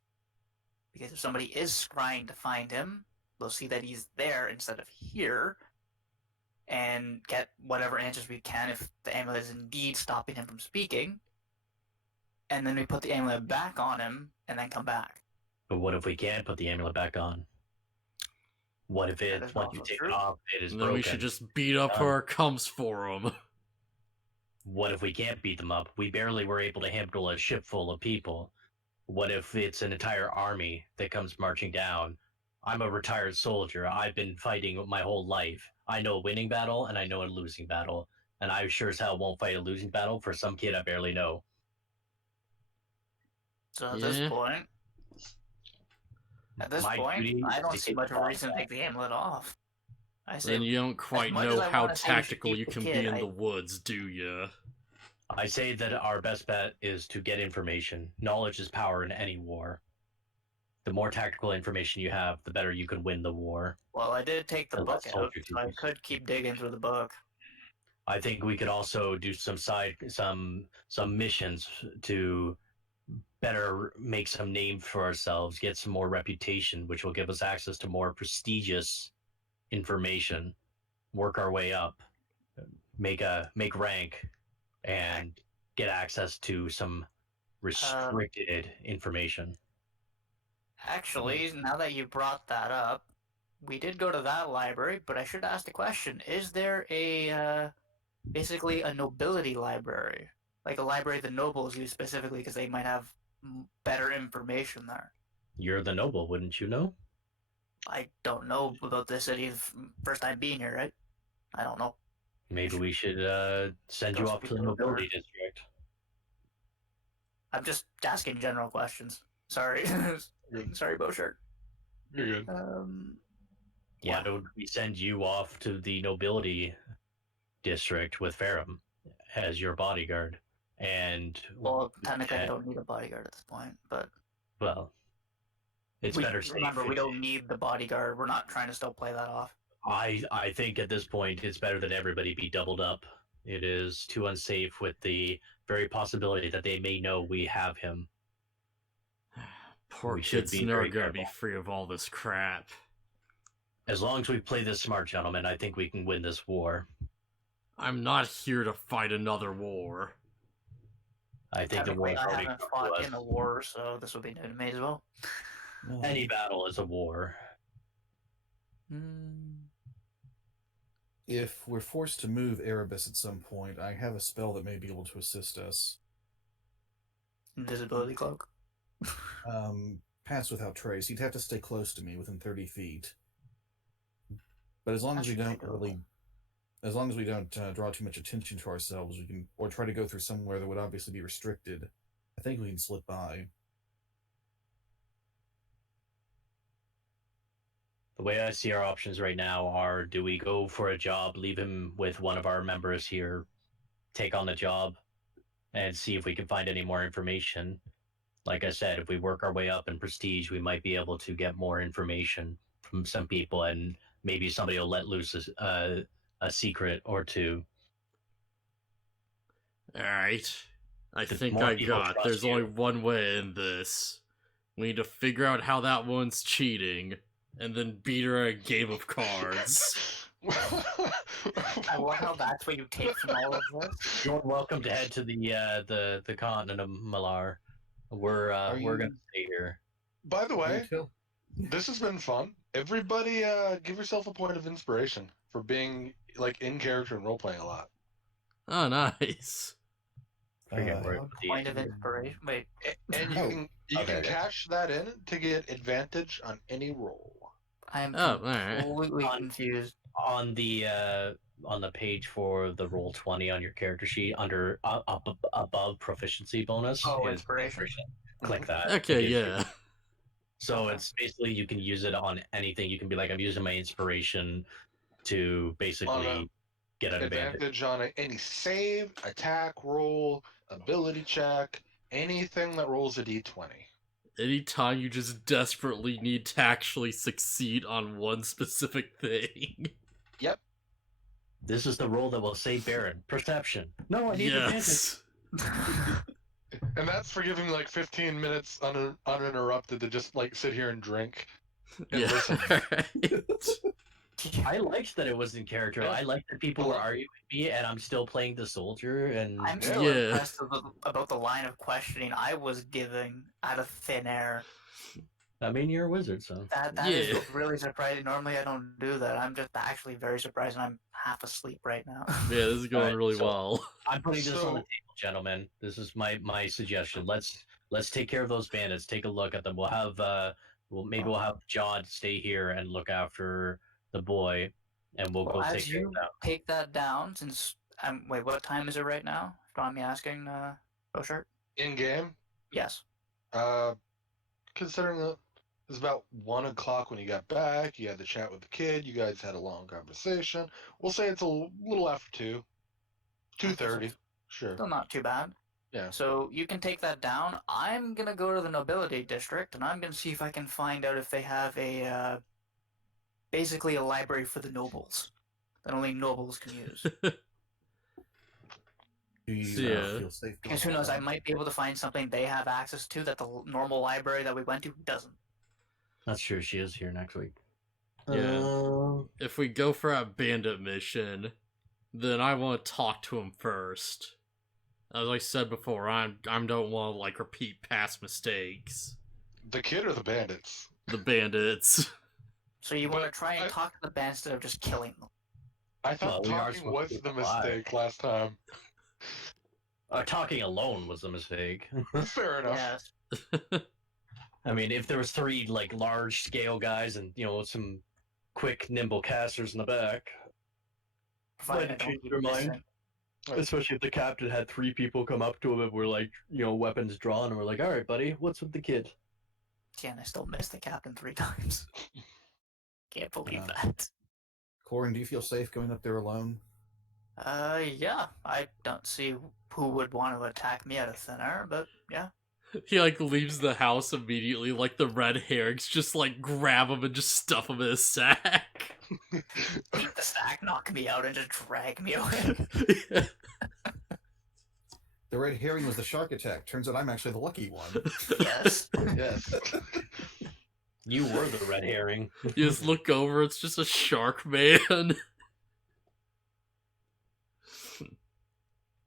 because if somebody is scrying to find him, they'll see that he's there instead of here, and get whatever answers we can if the amulet is indeed stopping him from speaking, and then we put the amulet back on him, and then come back. But what if we can't put the amulet back on? What if That is once you also take true. it off, it is Then broken? we should just beat up whoever comes for him. What if we can't beat them up? We barely were able to handle a ship full of people. What if it's an entire army that comes marching down? I'm a retired soldier. I've been fighting my whole life. I know a winning battle and I know a losing battle. And I sure as hell won't fight a losing battle for some kid I barely know. So at Yeah. this point, My duty I is don't to see keep much of a off reason to that. take the amulet off. I say, Then you don't quite much know as I how wanna say we should tactical keep you the can kid, be in the woods, do ya? I say that our best bet is to get information. Knowledge is power in any war. The more tactical information you have, the better you can win the war. well, I did take the The book less out, soldiers so I use. could keep digging through the book. I think we could also do some missions to better make some name for ourselves, get some more reputation, which will give us access to more prestigious information, work our way up, make rank, and get access to some restricted information. Actually, now that you brought that up, we did go to that library, but I should ask the question: is there basically a nobility library, like a library the nobles use specifically because they might have better information there? You're the noble, wouldn't you know? I don't know about this city. First time being here, right? I don't know. Maybe we should send you Those off to the people there. nobility district. I'm just asking general questions. Sorry, sorry, BaronvonCreepy. You're good. Why don't we send you off to the nobility district with Ferrum as your bodyguard? And Well, technically, I don't need a bodyguard at this point, but well, it's better safe. remember, we don't need the bodyguard. We're not trying to still play that off. I think at this point it's better that everybody be doubled up. It is too unsafe with the very possibility that they may know we have him. Poor We should kid's be never very gonna be careful. free of all this crap. As long as we play this smart, gentlemen, I think we can win this war. I'm not here to fight another war. I think the war Technically, I already haven't come to fought us. in a war, so this will be new to me as well. Any battle is a war. If we're forced to move Erebus at some point, I have a spell that may be able to assist us. Invisibility cloak. Pass without trace. He'd have to stay close to me, within 30 feet. But as long as we don't draw too much attention to ourselves, we can, or try to go through somewhere that would obviously be restricted, I think we can slip by. The way I see our options right now are, do we go for a job, leave him with one of our members here, take on the job, and see if we can find any more information? Like I said, if we work our way up in prestige, we might be able to get more information from some people, and maybe somebody will let loose a secret or two. Alright. I The think more I people got. trust There's you. only one way in this. We need to figure out how that one's cheating, and then beat her at a game of cards. I love how that's what you take from all of this. You're welcome to head to the continent of Malar. We're gonna stay here. By the way, this has been fun. Everybody, give yourself a point of inspiration for being like in character and role playing a lot. Oh, nice. Forget where Point of inspiration. Wait, And you Okay. can cash that in to get advantage on any roll. I am Oh, alright. completely confused. on the page for the roll 20 on your character sheet under above proficiency bonus. Oh, is inspiration. Click that. Okay, It gives you- yeah. So it's basically you can use it on anything. You can be like, I'm using my inspiration to basically get an advantage. Advantage on any save, attack roll, ability check, anything that rolls a d20. Anytime you just desperately need to actually succeed on one specific thing. This is the roll that will save Baron. Perception. No, I need advantage. Yes. And that's for giving me like 15 minutes uninterrupted to just like sit here and drink. And Yeah. listen. Right. I liked that it was in character. I liked that people were arguing with me, and I'm still playing the soldier. And I'm still Yeah. impressed about the line of questioning I was giving out of thin air. I mean, you're a wizard, so That Yeah. is really surprising. Normally, I don't do that. I'm just actually very surprised, and I'm half asleep right now. Yeah, this is going Alright, really so- well. I'm putting this on So- the table, gentlemen. This is my suggestion. Let's take care of those bandits. Take a look at them. We'll have we'll have John stay here and look after the boy, and we'll go As take care you of them. take that down, since wait, what time is it right now? If you don't mind me asking, BaronvonCreepy? In game, Yes. considering it was about 1 o'clock when you got back, you had the chat with the kid, you guys had a long conversation. We'll say it's a little after 2. 2:30. Sure. Still not too bad. Yeah. So you can take that down. I'm gonna go to the nobility district, and I'm gonna see if I can find out if they have a basically a library for the nobles that only nobles can use. Do you Yeah. feel safe? Because who knows, I might be able to find something they have access to that the normal library that we went to doesn't. That's true. She is here next week. Yeah. If we go for a bandit mission, then I want to talk to him first. As I said before, I don't want to like repeat past mistakes. The kid or the bandits? The bandits. So you want to But try and I- talk to the band instead of just killing them. I thought Well, we are talking supposed was to the lie. mistake last time. Talking alone was a mistake. Fair enough. Yes. I mean, if there was 3 like large scale guys and some quick nimble casters in the back, Provided Might I don't change keep their mind. missing. especially if the captain had 3 people come up to him and were like, weapons drawn, and we're like, all right, buddy, what's with the kid? Yeah, and I still missed the captain 3 times. Can't believe Yeah. that. Corin, do you feel safe going up there alone? Yeah. I don't see who would want to attack me out of thin air, but yeah. He like leaves the house immediately, like the red herrings just like grab him and just stuff him in his sack. Beat the sack, knock me out, and just drag me away. The red herring was the shark attack. Turns out I'm actually the lucky one. Yes. Yes. You were the red herring. You just look over, it's just a shark man.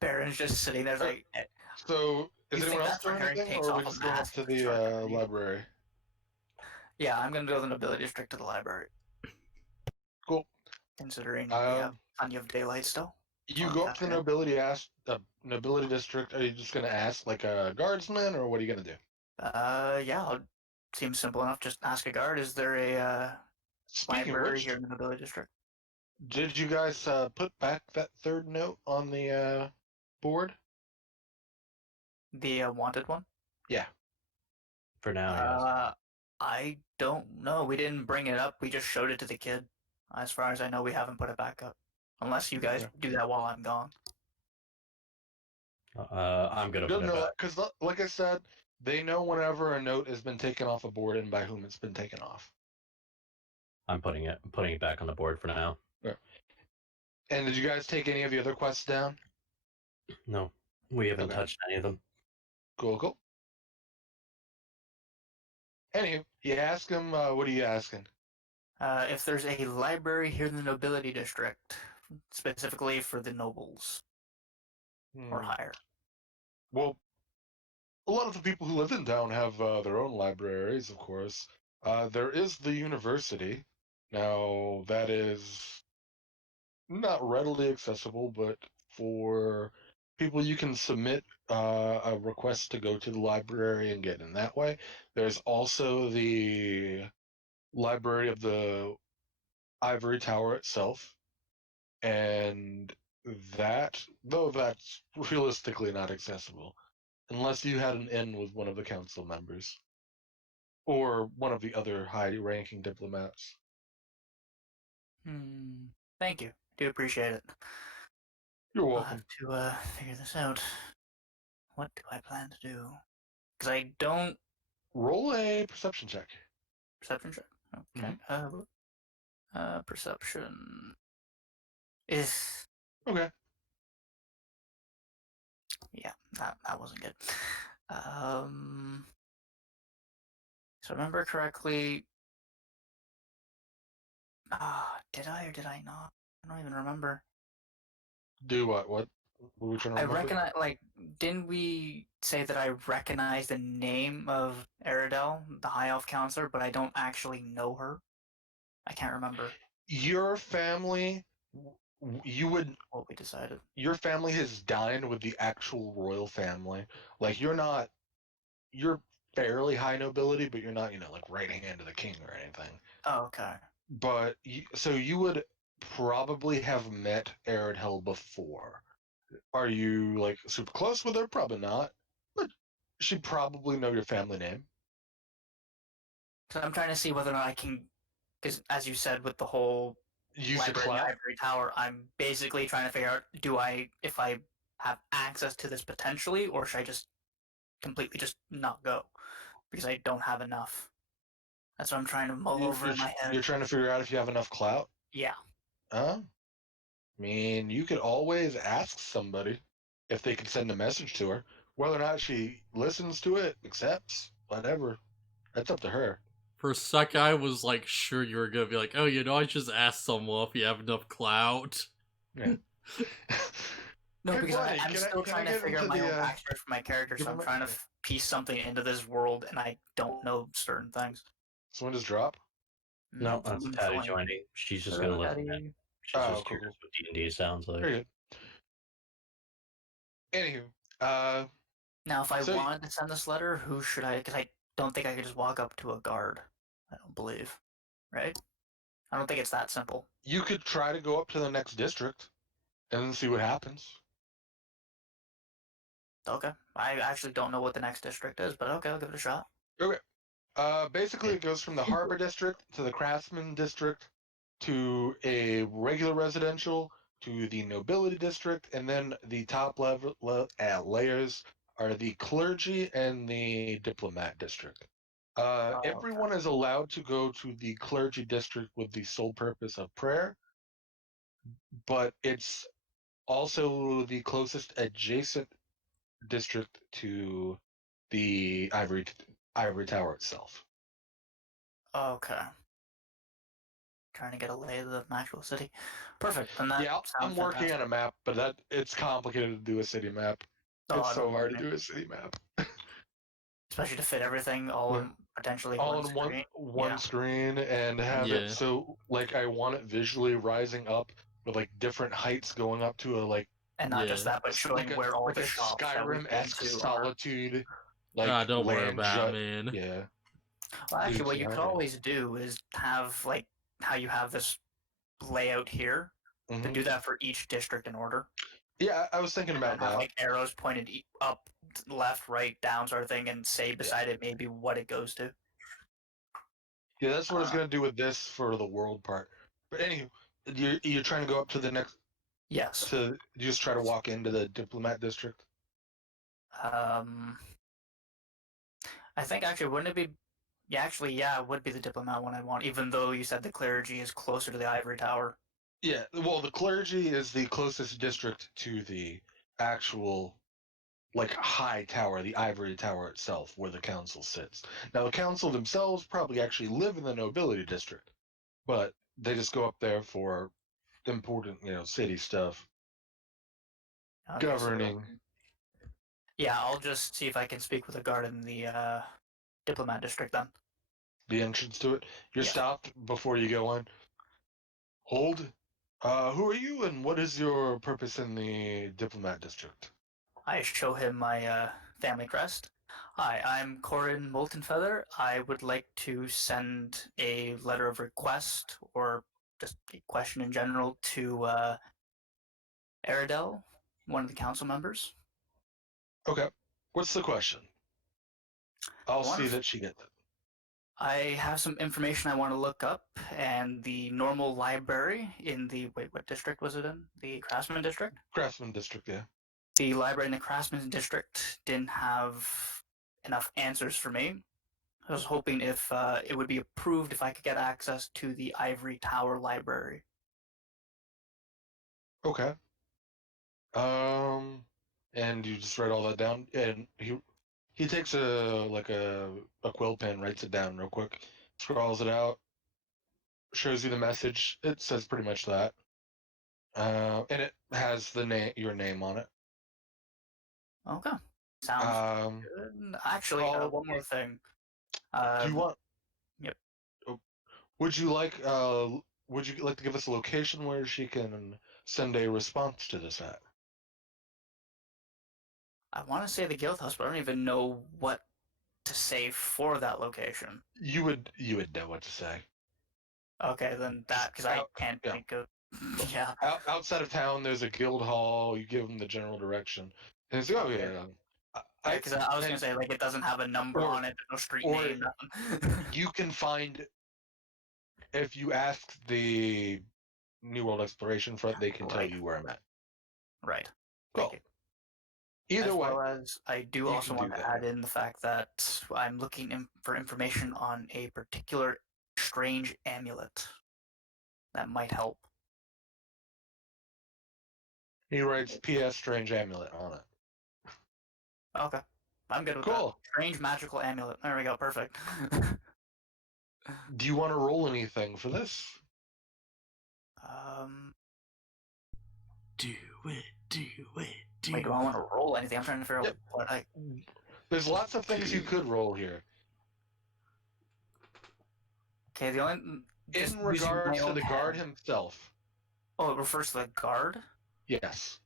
Baron's just sitting there like, So, is You think anyone else that's where doing Harry anything, takes or are we off a just going up mask to and the the shark underneath? library? yeah, I'm gonna go to the nobility district to the library, Cool. considering we have Um, plenty of daylight still. you Well, go up to the afternoon. nobility district. Are you just gonna ask like a guardsman, or what are you gonna do? Yeah, seems simple enough. Just ask a guard. Is there a Speaking of library which, here in the nobility district? did you guys put back that third note on the board? The wanted one? Yeah. For now, yes. I don't know. We didn't bring it up. We just showed it to the kid. As far as I know, we haven't put it back up. Unless you guys Okay. do that while I'm gone. I'm gonna put Don't it know back. because, like I said, they know whenever a note has been taken off a board and by whom it's been taken off. I'm putting it back on the board for now. Right. And did you guys take any of the other quests down? No, we haven't Okay. touched any of them. Cool. Anywho, you ask him, what are you asking? If there's a library here in the nobility district, specifically for the nobles or higher. Well, a lot of the people who live in town have their own libraries, of course. There is the university. Now, that is not readily accessible, but for people, you can submit a request to go to the library and get in that way. There's also the library of the Ivory Tower itself, and though that's realistically not accessible, unless you had an in with one of the council members or one of the other high-ranking diplomats. Thank you. Do appreciate it. You're I'll welcome. have to figure this out. What do I plan to do? Because I don't... Roll a perception check. Perception check? Okay. Perception... is... Okay. Yeah, that wasn't good. So remember correctly... did I or did I not? I don't even remember. Do what? What were we trying to I remember? recognize, didn't we say that I recognize the name of Aridel, the High Elf Counselor, but I don't actually know her? I can't remember Your family, your family has dined with the actual royal family. Like, you're fairly high nobility, but you're not, like right hand of the king or anything. Oh, okay. But, so you would probably have met Aridel before. Are you, like, super close with her? Probably not. But she'd probably know your family name. So I'm trying to see whether or not I can, because as you said, with the whole Use the library in the clout. Ivory Tower, I'm basically trying to figure out, if I have access to this potentially, or should I just completely just not go? Because I don't have enough. That's what I'm trying to mull over in my head. You're trying to figure out if you have enough clout? Yeah. I mean, you could always ask somebody if they could send a message to her. Whether or not she listens to it, accepts, whatever. That's up to her. For a sec, I was like sure you were gonna be like, oh, I just asked someone if you have enough clout. Yeah. No, Hey, because Bloody, I'm still trying to figure out my own backstory for my character, so I'm trying to piece something into this world, and I don't know certain things. So when does drop? No, that's Patty joining. She's just gonna listen in. She's just curious what D&D sounds like. Very good. Anywho, now if I wanted to send this letter, who should I? Because I don't think I could just walk up to a guard. I don't believe, right? I don't think it's that simple. You could try to go up to the next district and then see what happens. Okay. I actually don't know what the next district is, but okay, I'll give it a shot. Okay. Basically, it goes from the Harbor District to the Craftsman District to a regular residential to the Nobility District, and then the top layers are the Clergy and the Diplomat District. Everyone is allowed to go to the Clergy District with the sole purpose of prayer, but it's also the closest adjacent district to the Ivory Tower itself. Okay. Trying to get a lay of the actual city. Perfect. Then that Yeah, I'm sounds working fantastic. on a map, but it's complicated to do a city map. Oh, It's I so don't hard to blame you. do a city map. Especially to fit everything all Yeah. in potentially All one in screen. one Yeah. screen and have it Yeah. so like I want it visually rising up with like different heights going up to a like And not just Yeah. that, but showing where all like the a shops that we Skyrim-esque go to are. solitude, like Don't worry land about it, jut. man. Yeah. Well, actually, Dude, what you could yeah. always do is have, like, how you have this layout here, to Mhm. do that for each district in order. Yeah, I was thinking about And have, that. like, arrows pointed up, left, right, down sort of thing, and say beside it maybe what it goes to. Yeah, that's what I was gonna do with this for the world part. But anyway, you're trying to go up to the next Yes. you just try to walk into the diplomat district. I think actually, wouldn't it be? Yeah, actually, yeah, it would be the diplomat one I want, even though you said the clergy is closer to the ivory tower. Yeah, well, the clergy is the closest district to the actual like high tower, the ivory tower itself, where the council sits. Now, the council themselves probably actually live in the nobility district, but they just go up there for important, city stuff, Okay, governing. yeah, I'll just see if I can speak with a guard in the diplomat district then. The entrance to it. You're Yeah. stopped before you go on. Hold. Who are you, and what is your purpose in the diplomat district? I show him my family crest. Hi, I'm Corin Moltenfeather. I would like to send a letter of request, or just a question in general, to Aradel, one of the council members. Okay. What's the question? I'll One see of- that she gets it. I have some information I want to look up, and the normal library in the what district was it in? The Craftsman district? Craftsman district, yeah. The library in the Craftsman district didn't have enough answers for me. I was hoping if it would be approved if I could get access to the Ivory Tower Library. Okay. And you just write all that down, and he takes a quill pen, writes it down real quick, scrawls it out, shows you the message. It says pretty much that, and it has your name on it. Okay, sounds good. Actually, one more thing. Do you want? Yep. Would you like? Would you like to give us a location where she can send a response to this at? I want to say the Guild House, but I don't even know what to say for that location. You would know what to say. Okay, then that, because I can't think of. Yeah. Outside of town, there's a guild hall. You give them the general direction, and it's oh yeah. Because I was gonna say like it doesn't have a number on it, no street name, nothing. You can find if you ask the New World Exploration Front, they can tell you where I'm at. Right. Cool. Either as way, well as I do also can do want to that. add in the fact that I'm looking for information on a particular strange amulet that might help. He writes P.S. Strange Amulet on it. Okay. I'm good with Cool. that. Strange magical amulet. There we go. Perfect. Do you want to roll anything for this? Do it, do it, do Wait, do I want to roll anything? I'm trying to figure out what I... There's lots of things you could roll here. Okay, the only... In regards to the guard himself. Oh, it refers to the guard? Yes.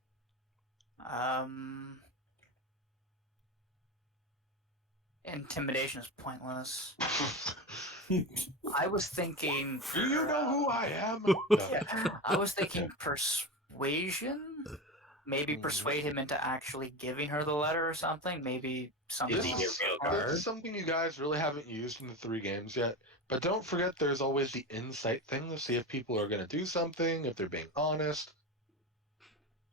Intimidation is pointless. I was thinking... Do you know who I am? Yeah, I was thinking persuasion? Maybe persuade him into actually giving her the letter or something? Maybe something... This is something you guys really haven't used in the 3 games yet. But don't forget there's always the insight thing to see if people are going to do something, if they're being honest.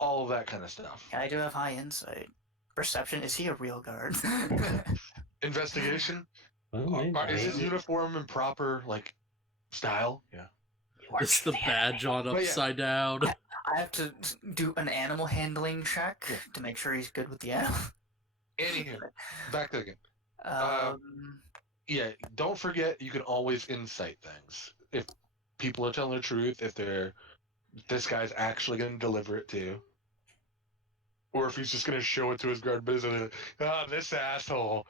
All of that kind of stuff. Yeah, I do have high insight. Perception, is he a real guard? Investigation? Well, Is his uniform in proper, style? Yeah. It's the badge on upside down. I have to do an animal handling check to make sure he's good with the animal. Anywho, back to the game. Yeah, don't forget you can always insight things. If people are telling the truth, if this guy's actually going to deliver it to you. Or if he's just going to show it to his guard business. This asshole.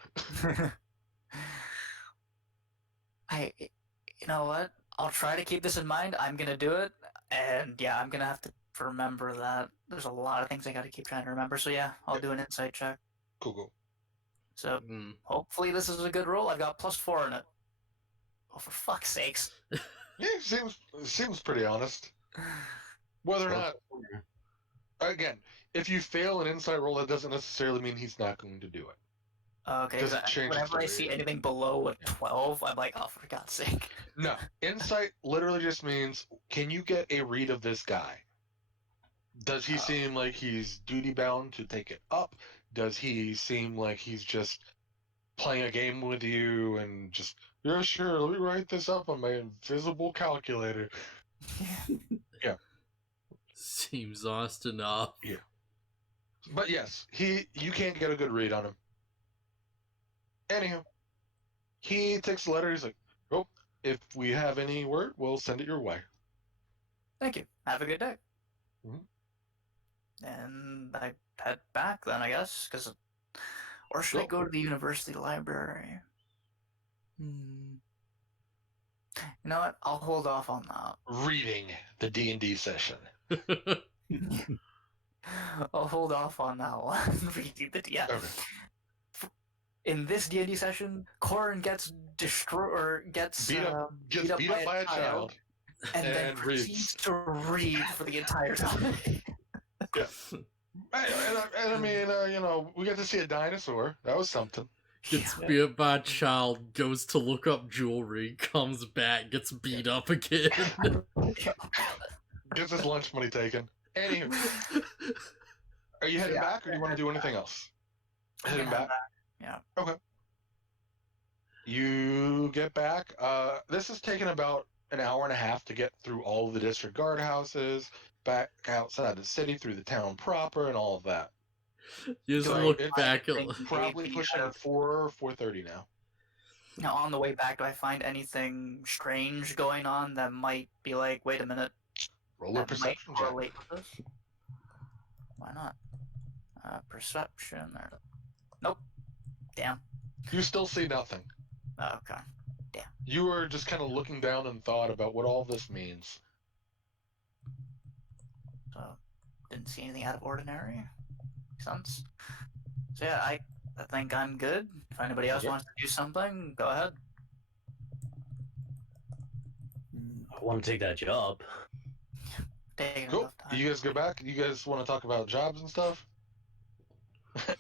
You know what? I'll try to keep this in mind. I'm gonna do it, and yeah, I'm gonna have to remember that. There's a lot of things I gotta keep trying to remember. So yeah, I'll do an insight check. Cool. So hopefully this is a good roll. I've got +4 in it. Oh, for fuck's sakes! Yeah, seems pretty honest. Whether or not, again, if you fail an insight roll, that doesn't necessarily mean he's not going to do it. Okay, Does it change the whenever I story? see anything below a 12, I'm like, oh, for God's sake. No, insight literally just means, can you get a read of this guy? Does he seem like he's duty bound to take it up? Does he seem like he's just playing a game with you and just, yeah, sure, let me write this up on my invisible calculator? Yeah. Seems honest enough. Yeah. But yes, you can't get a good read on him. Anyhow, he takes the letter, he's like, oh, if we have any word, we'll send it your way. Thank you. Have a good day. Mhm. And I head back then, I guess, or should I go to the university library? You know what? I'll hold off on that. Reading the D&D session. I'll hold off on that one. Reading the Okay. In this D&D session, Corin gets destroyed or gets beat up by a child, and then and proceeds to read for the entire time. Yeah. And I mean, we get to see a dinosaur. That was something. Gets beat up by a child, goes to look up jewelry, comes back, gets beat up again. Gets his lunch money taken. Anywho, are you heading back, or do you want to do anything else? Heading back? Yeah. Okay. You get back. This is taking about an hour and a half to get through all of the district guardhouses, back outside the city, through the town proper, and all of that. You just So look it's back at... Probably pushing at 4:30 now. Now, on the way back, do I find anything strange going on that might be like, wait a minute, Roll a that perception might check. correlate with this? Why not? Perception. Nope. Damn. You still see nothing. Okay. You were just kind of looking down in thought about what all this means. So, didn't see anything out of ordinary. Makes sense. So yeah, I think I'm good. If anybody else wants to do something, go ahead. I want to take that job. Taking Cool. enough time. You guys go back? You guys want to talk about jobs and stuff?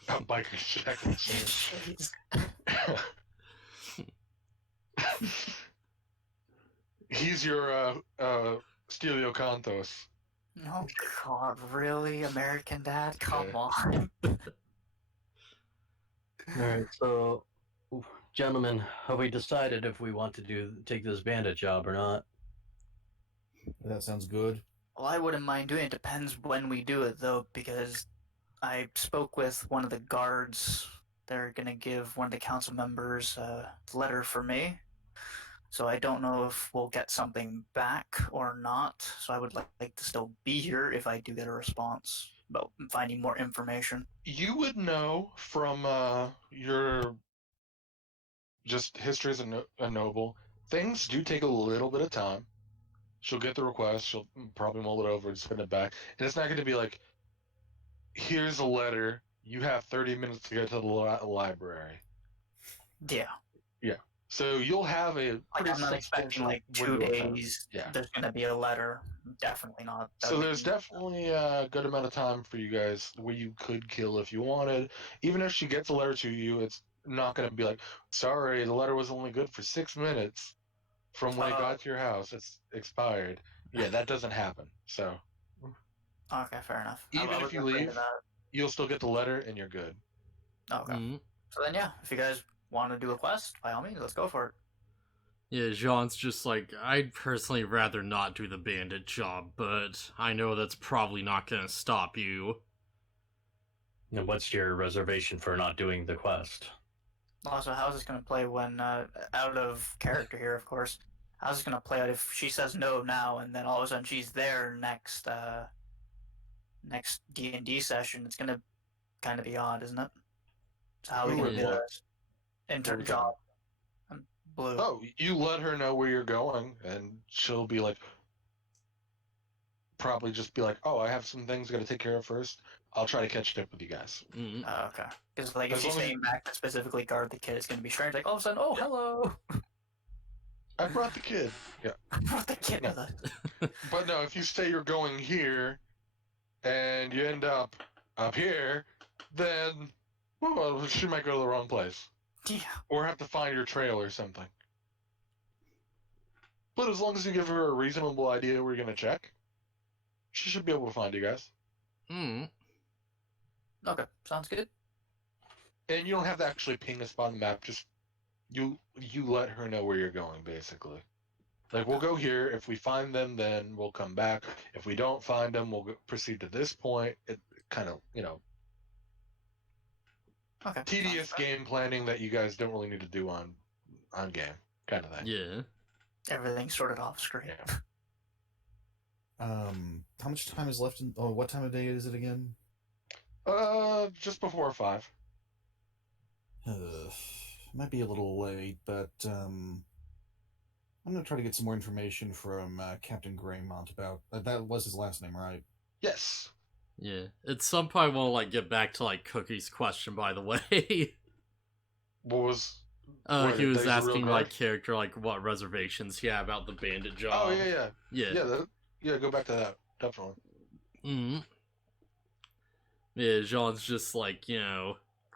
Biker check. Jeez. He's your Stelio Cantos. Oh God, really, American Dad? Come Yeah. on. Alright, so, gentlemen, have we decided if we want to take this bandit job or not? That sounds good. Well, I wouldn't mind doing it. Depends when we do it, though, because I spoke with one of the guards. They're gonna give one of the council members a letter for me. So I don't know if we'll get something back or not. So I would like to still be here if I do get a response about finding more information. You would know from your just history as a noble, things do take a little bit of time. She'll get the request, she'll probably mull it over and send it back. And it's not going to be like, here's a letter, you have 30 minutes to get to the library. Yeah. So you'll have a pretty I'm not expecting substantial like 2 window of time. days. Yeah. There's gonna be a letter. Definitely not. So there's definitely a good amount of time for you guys where you could kill if you wanted. Even if she gets a letter to you, it's not going to be like, sorry, the letter was only good for 6 minutes from when it got to your house. It's expired. Yeah, that doesn't happen. So Okay, fair enough. Even I if was you afraid leave- of that. you'll still get the letter and you're good. Okay. Mhm. So then, yeah, if you guys want to do a quest, by all means, let's go for it. Yeah, Jean's just like, I'd personally rather not do the bandit job, but I know that's probably not gonna stop you. And what's your reservation for not doing the quest? Also, how's this going to play when, out of character here, of course, how's this going to play out if she says no now, and then all of a sudden she's there next D&D session? It's going to kind of be odd, isn't it? So how are we Who going to would do what? this? What Intern we job. Blue. Oh, you let her know where you're going, and she'll be like, probably just be like, "Oh, I have some things I got to take care of first. I'll try to catch up with you guys." Mm. Oh, okay. Because like if As she's long as staying back to specifically guard the kid, it's going to be strange. Like all of a sudden, oh hello, I brought the kid. Yeah, I brought the kid No. with us. but no, if you say you're going here, and you end up here, then well, she might go to the wrong place, Yeah. or have to find your trail or something. But as long as you give her a reasonable idea where you're gonna check, she should be able to find you guys. Mm. Okay, sounds good. And you don't have to actually ping a spot on the map. Just you let her know where you're going, basically. Like, we'll go here. If we find them, then we'll come back. If we don't find them, we'll proceed to this point. It kind of, Okay. tedious sounds fair. game planning that you guys don't really need to do on game, kind of thing. Yeah. Everything sorted off screen. Yeah. How much time is left? What time of day is it again? Just before 5. Might be a little late, but I'm gonna try to get some more information from Captain Greymont about that was his last name, right? Yes. Yeah. At some point, we'll like get back to like Cookie's question. By the way, What was? he Wait, was that he's a real asking my guard? character like what reservations he had about the bandit job. Oh yeah. Yeah. Yeah. Go back to that. Definitely. Mm-hmm. Yeah, Jean's just like, yeah,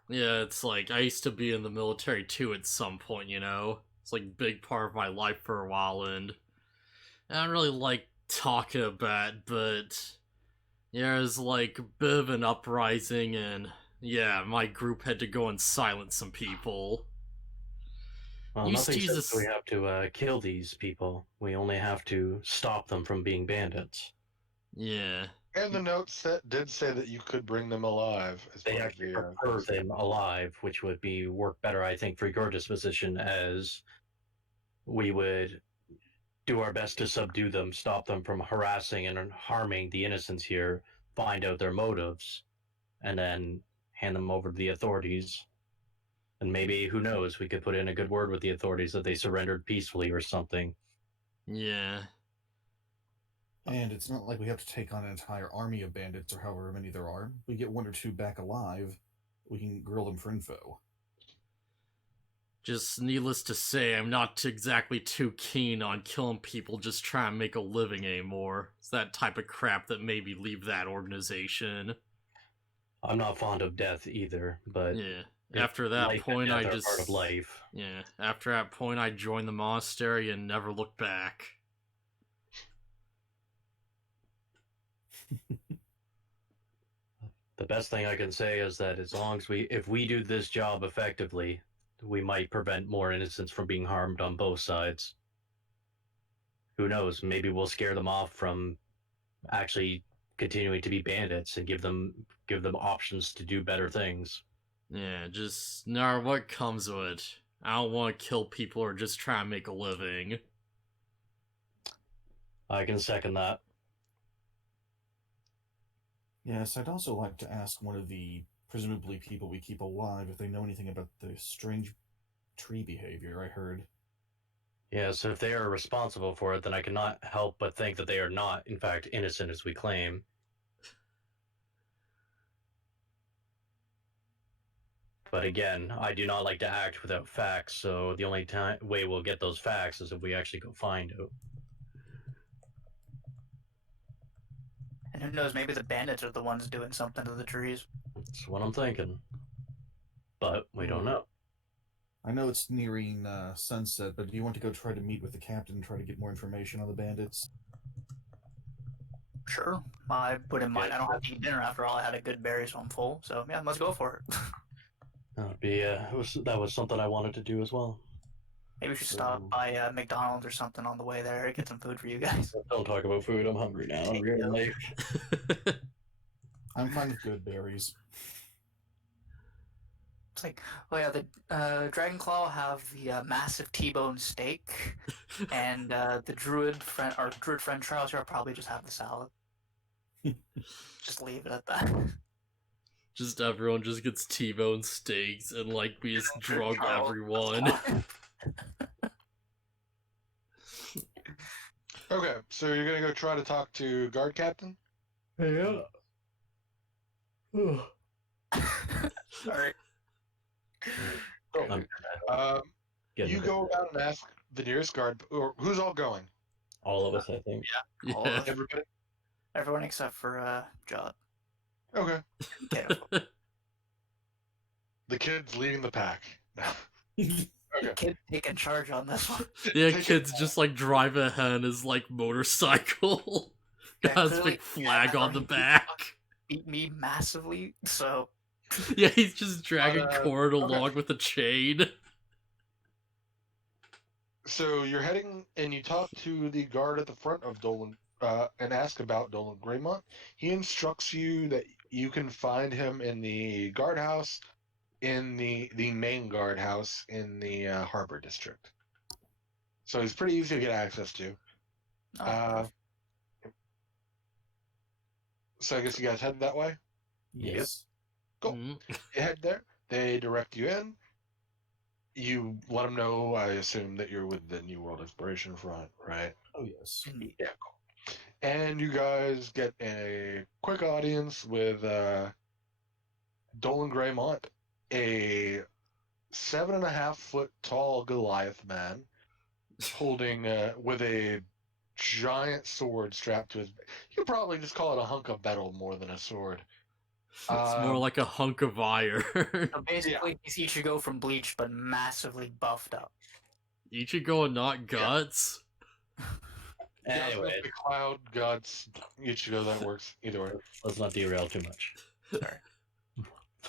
it's like, I used to be in the military too at some point, It's like a big part of my life for a while, and I don't really like talking about it, but yeah, it was like a bit of an uprising, and yeah, my group had to go and silence some people. Well, Used to nothing use says this- we have to kill these people. We only have to stop them from being bandits. Yeah. And the note did say that you could bring them alive. As They part of actually the, prefer them alive, which would be work better, I think, for your disposition, as we would do our best to subdue them, stop them from harassing and harming the innocents here, find out their motives, and then hand them over to the authorities. And maybe, who knows, we could put in a good word with the authorities that they surrendered peacefully or something. Yeah. And it's not like we have to take on an entire army of bandits or however many there are. We get 1 or 2 back alive, we can grill them for info. Just needless to say, I'm not exactly too keen on killing people just trying to make a living anymore. It's that type of crap that made me leave that organization. I'm not fond of death either, but Yeah. After that life point, and I death are just... part of life. Yeah. After that point, I joined the monastery and never looked back. The best thing I can say is that as long as if we do this job effectively, we might prevent more innocents from being harmed on both sides. Who knows? Maybe we'll scare them off from actually continuing to be bandits and give them options to do better things. Yeah, just no matter what comes of it. I don't want to kill people or just try and make a living. I can second that. Yes, I'd also like to ask one of the presumably people we keep alive if they know anything about the strange tree behavior I heard. Yeah, so if they are responsible for it, then I cannot help but think that they are not, in fact, innocent as we claim. But again, I do not like to act without facts, so the only way we'll get those facts is if we actually go find out. And who knows, maybe the bandits are the ones doing something to the trees. That's what I'm thinking. But we don't know. I know it's nearing sunset, but do you want to go try to meet with the captain and try to get more information on the bandits? Sure. I put in mind I don't have to eat dinner after all. I had a good berry, so I'm full. So yeah, let's go for it. That'd be that was something I wanted to do as well. Maybe we should stop by McDonald's or something on the way there. Get some food for you guys. Don't talk about food. I'm hungry now. I'm getting late. I'm fine with good berries. It's like, oh yeah, the Dragonclaw will have the massive T-bone steak, and the druid friend Charles here will probably just have the salad. Just leave it at that. Just everyone just gets T-bone steaks and like we just drug Charles. everyone. Okay, so you're gonna go try to talk to guard captain. Yeah. Sorry. Cool. You go about and ask the nearest guard, or who's all going? All of us, I think. All Yeah. of Everybody. everyone except for Jot. Okay. Okay. The kid's leading the pack. Okay. Kid taking charge on this one. Yeah, Take kids just like drive ahead his like motorcycle. Yeah, Got his clearly- big flag on the he back. Beat me massively, so Yeah, he's just dragging But, cord okay. along with a chain. So you're heading and you talk to the guard at the front of Dolan and ask about Dolan Greymont. He instructs you that you can find him in the guardhouse, in the main guardhouse in the harbor district. So he's pretty easy to get access to. So I guess you guys head that way. Yes. Cool. Mm. You head there. They direct you in. You let them know, I assume, that you're with the New World Exploration Front, right? Oh, yes. indeed. Yeah, cool. And you guys get a quick audience with Dolan Greymont, a 7.5-foot tall Goliath man, holding with a giant sword strapped to his. You could probably just call it a hunk of metal more than a sword. It's more like a hunk of iron. So basically, he's Ichigo from Bleach, but massively buffed up. Ichigo and not guts. Anyway, the cloud guts. Ichigo, that works either way. let's not derail too much. Sorry.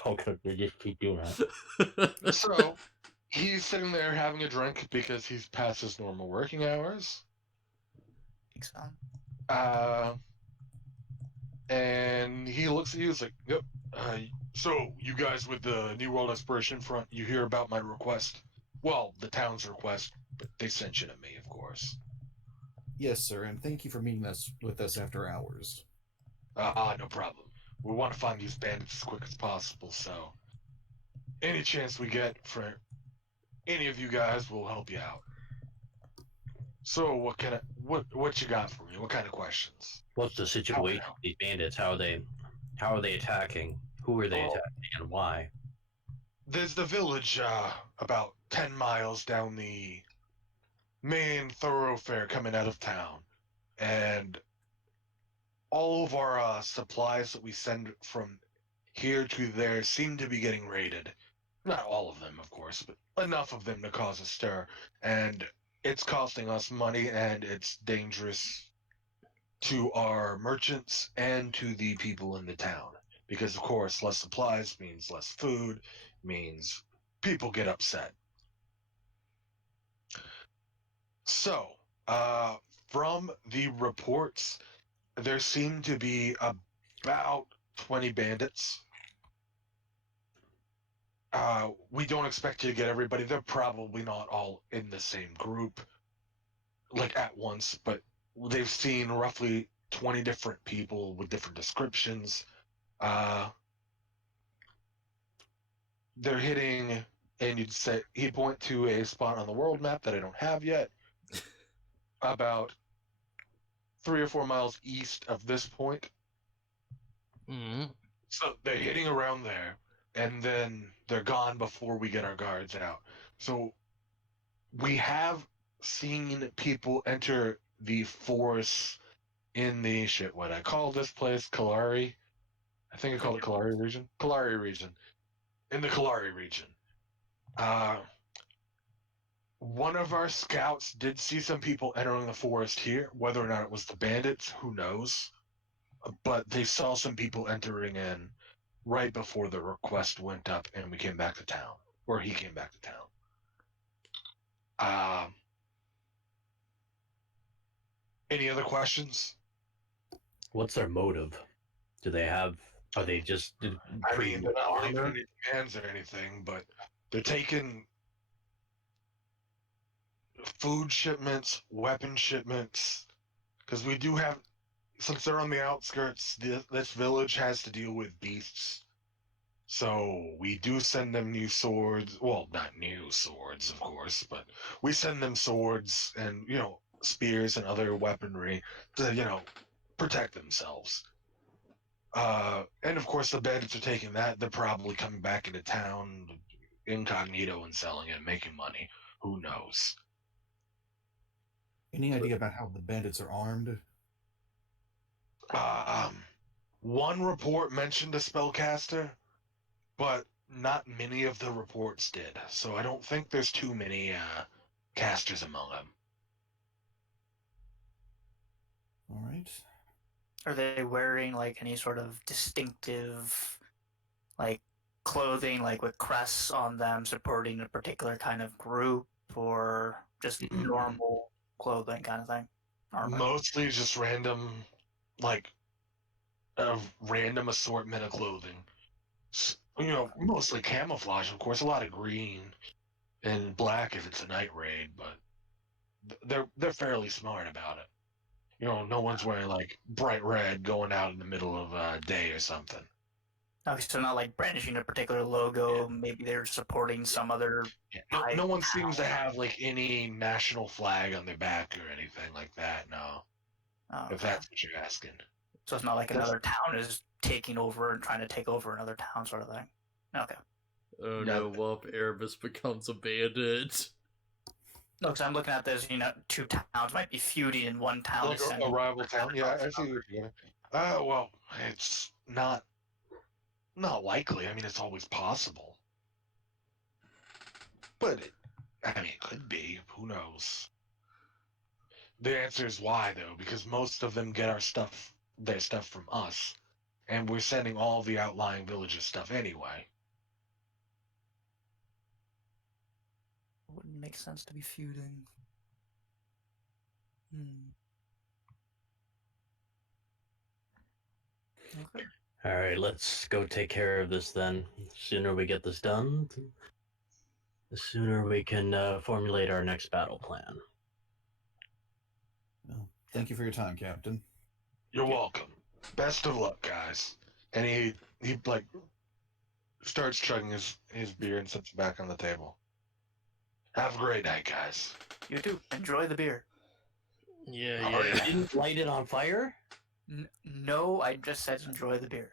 Okay, we just keep doing that. So he's sitting there having a drink because he's past his normal working hours. Think so. And he looks at you. He's like, "Yep. So you guys with the New World Exploration Front, you hear about my request? Well, the town's request, but they sent you to me, of course. Yes, sir, and thank you for meeting us with us after hours. No problem. We want to find these bandits as quick as possible. So any chance we get for any of you guys will help you out. So what you got for me? What kind of questions? What's the situation with these bandits? How are they attacking? Who are they attacking and why? There's the village about 10 miles down the main thoroughfare coming out of town. And all of our supplies that we send from here to there seem to be getting raided. Not all of them, of course, but enough of them to cause a stir. And it's costing us money, and it's dangerous to our merchants and to the people in the town. Because, of course, less supplies means less food, means people get upset. So, from the reports, there seem to be about 20 bandits. We don't expect you to get everybody. They're probably not all in the same group, like at once, but they've seen roughly 20 different people with different descriptions. They're hitting, and he'd point to a spot on the world map that I don't have yet, about 3 or 4 miles east of this point. Mm. So they're hitting around there, and then they're gone before we get our guards out. So we have seen people enter the forest in the what I call this place, Kalari. I think I called it Kalari region. Kalari region. In the Kalari region. One of our scouts did see some people entering the forest here. Whether or not it was the bandits, who knows? But they saw some people entering in right before the request went up and we came back to town. Or he came back to town. Any other questions? What's their motive? Do they have Are they just I mean, they're not leaving armor? any demands or anything, but they're taking food shipments, weapon shipments, because we do have, since they're on the outskirts, this village has to deal with beasts. So we do send them new swords. Well, not new swords, of course, but we send them swords and, spears and other weaponry to, protect themselves. And of course, the bandits are taking that. They're probably coming back into town incognito and selling it, making money. Who knows? Any idea about how the bandits are armed? One report mentioned a spellcaster, but not many of the reports did. So I don't think there's too many casters among them. All right. Are they wearing like any sort of distinctive, like clothing, like with crests on them, supporting a particular kind of group, or just normal clothing kind of thing? Armor. Mostly just random, like a random assortment of clothing. Mostly camouflage, of course. A lot of green and black if it's a night raid, but they're fairly smart about it. No one's wearing like bright red going out in the middle of a day or something. Okay, so not like brandishing a particular logo. Maybe they're supporting some other. Yeah, no one seems to have like any national flag on their back or anything like that. No, Oh, if that's what you're asking. so it's not like another town is taking over and trying to take over another town, sort of thing. Okay. Oh No. no, what if Erebus becomes a bandit? No, because I'm looking at this. Two towns might be feuding, in one town. Like is a rival town. Yeah, I see what you're doing. Well, it's not likely. I mean, it's always possible. But, it could be. Who knows? The answer is why, though, because most of them get their stuff from us, and we're sending all the outlying villages stuff anyway. Wouldn't make sense to be feuding. Okay. All right, let's go take care of this then. The sooner we get this done, the sooner we can formulate our next battle plan. Well, thank you for your time, Captain. You're welcome. Best of luck, guys. And he like starts chugging his beer and sits it back on the table. Have a great night, guys. You too. Enjoy the beer. Yeah, Oh, yeah. You didn't light it on fire? No, I just said enjoy the beer.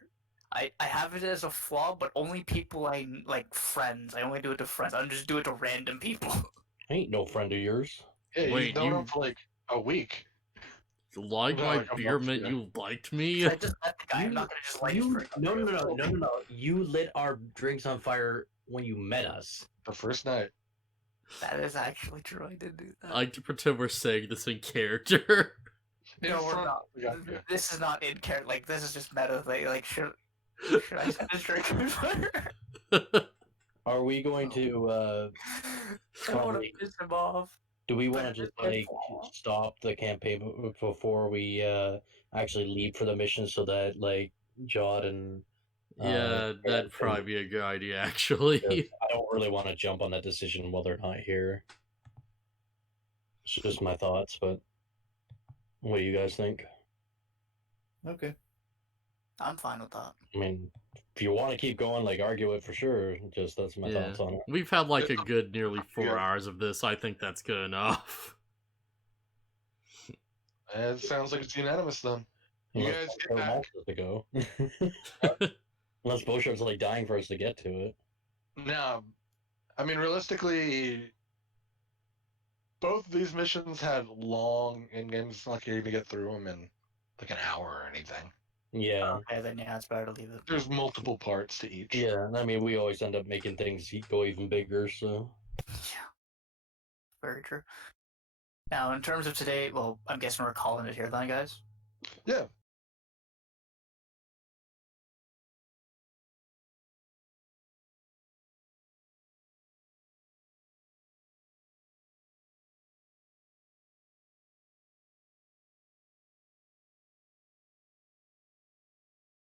I have it as a flaw, but only people I like, friends. I only do it to friends. I don't just do it to random people. Ain't no friend of yours. Yeah, Wait, you've known you- him for like a week. You like No, my like a beer month meant ago. you liked me? I just met the guy. I'm not gonna just light it for No. You lit our drinks on fire when you met us. The first night. That is actually true. I did do that. I like to pretend we're saying this in character. No, In we're front- not. Yeah. This is not in character. Like, this is just meta thing. Like, should I set this drink on fire? Are we going to I want Probably. to piss him off. do we want to just like stop the campaign before we actually leave for the mission so that like Jod and Yeah, that'd probably be a good idea, actually. I don't really want to jump on that decision while they're not here. It's just my thoughts, but what do you guys think? Okay. I'm fine with that. I mean, if you want to keep going, like argue it for sure. Just that's my Yeah. thoughts on it. We've had like a good nearly 4 Yeah. hours of this. I think that's good enough. It sounds like it's unanimous then. You Unless guys get Pyro back. wants us to go. Unless BaronvonCreepy's like dying for us to get to it. No, I mean realistically, both of these missions had long end games. It's not like you're gonna get through them in like an hour or anything. Yeah. Okay, then yeah, it's better to leave it. There's multiple parts to each. Yeah, and I mean, we always end up making things go even bigger, so. Yeah. Very true. Now, in terms of today, well, I'm guessing we're calling it here then, guys. Yeah.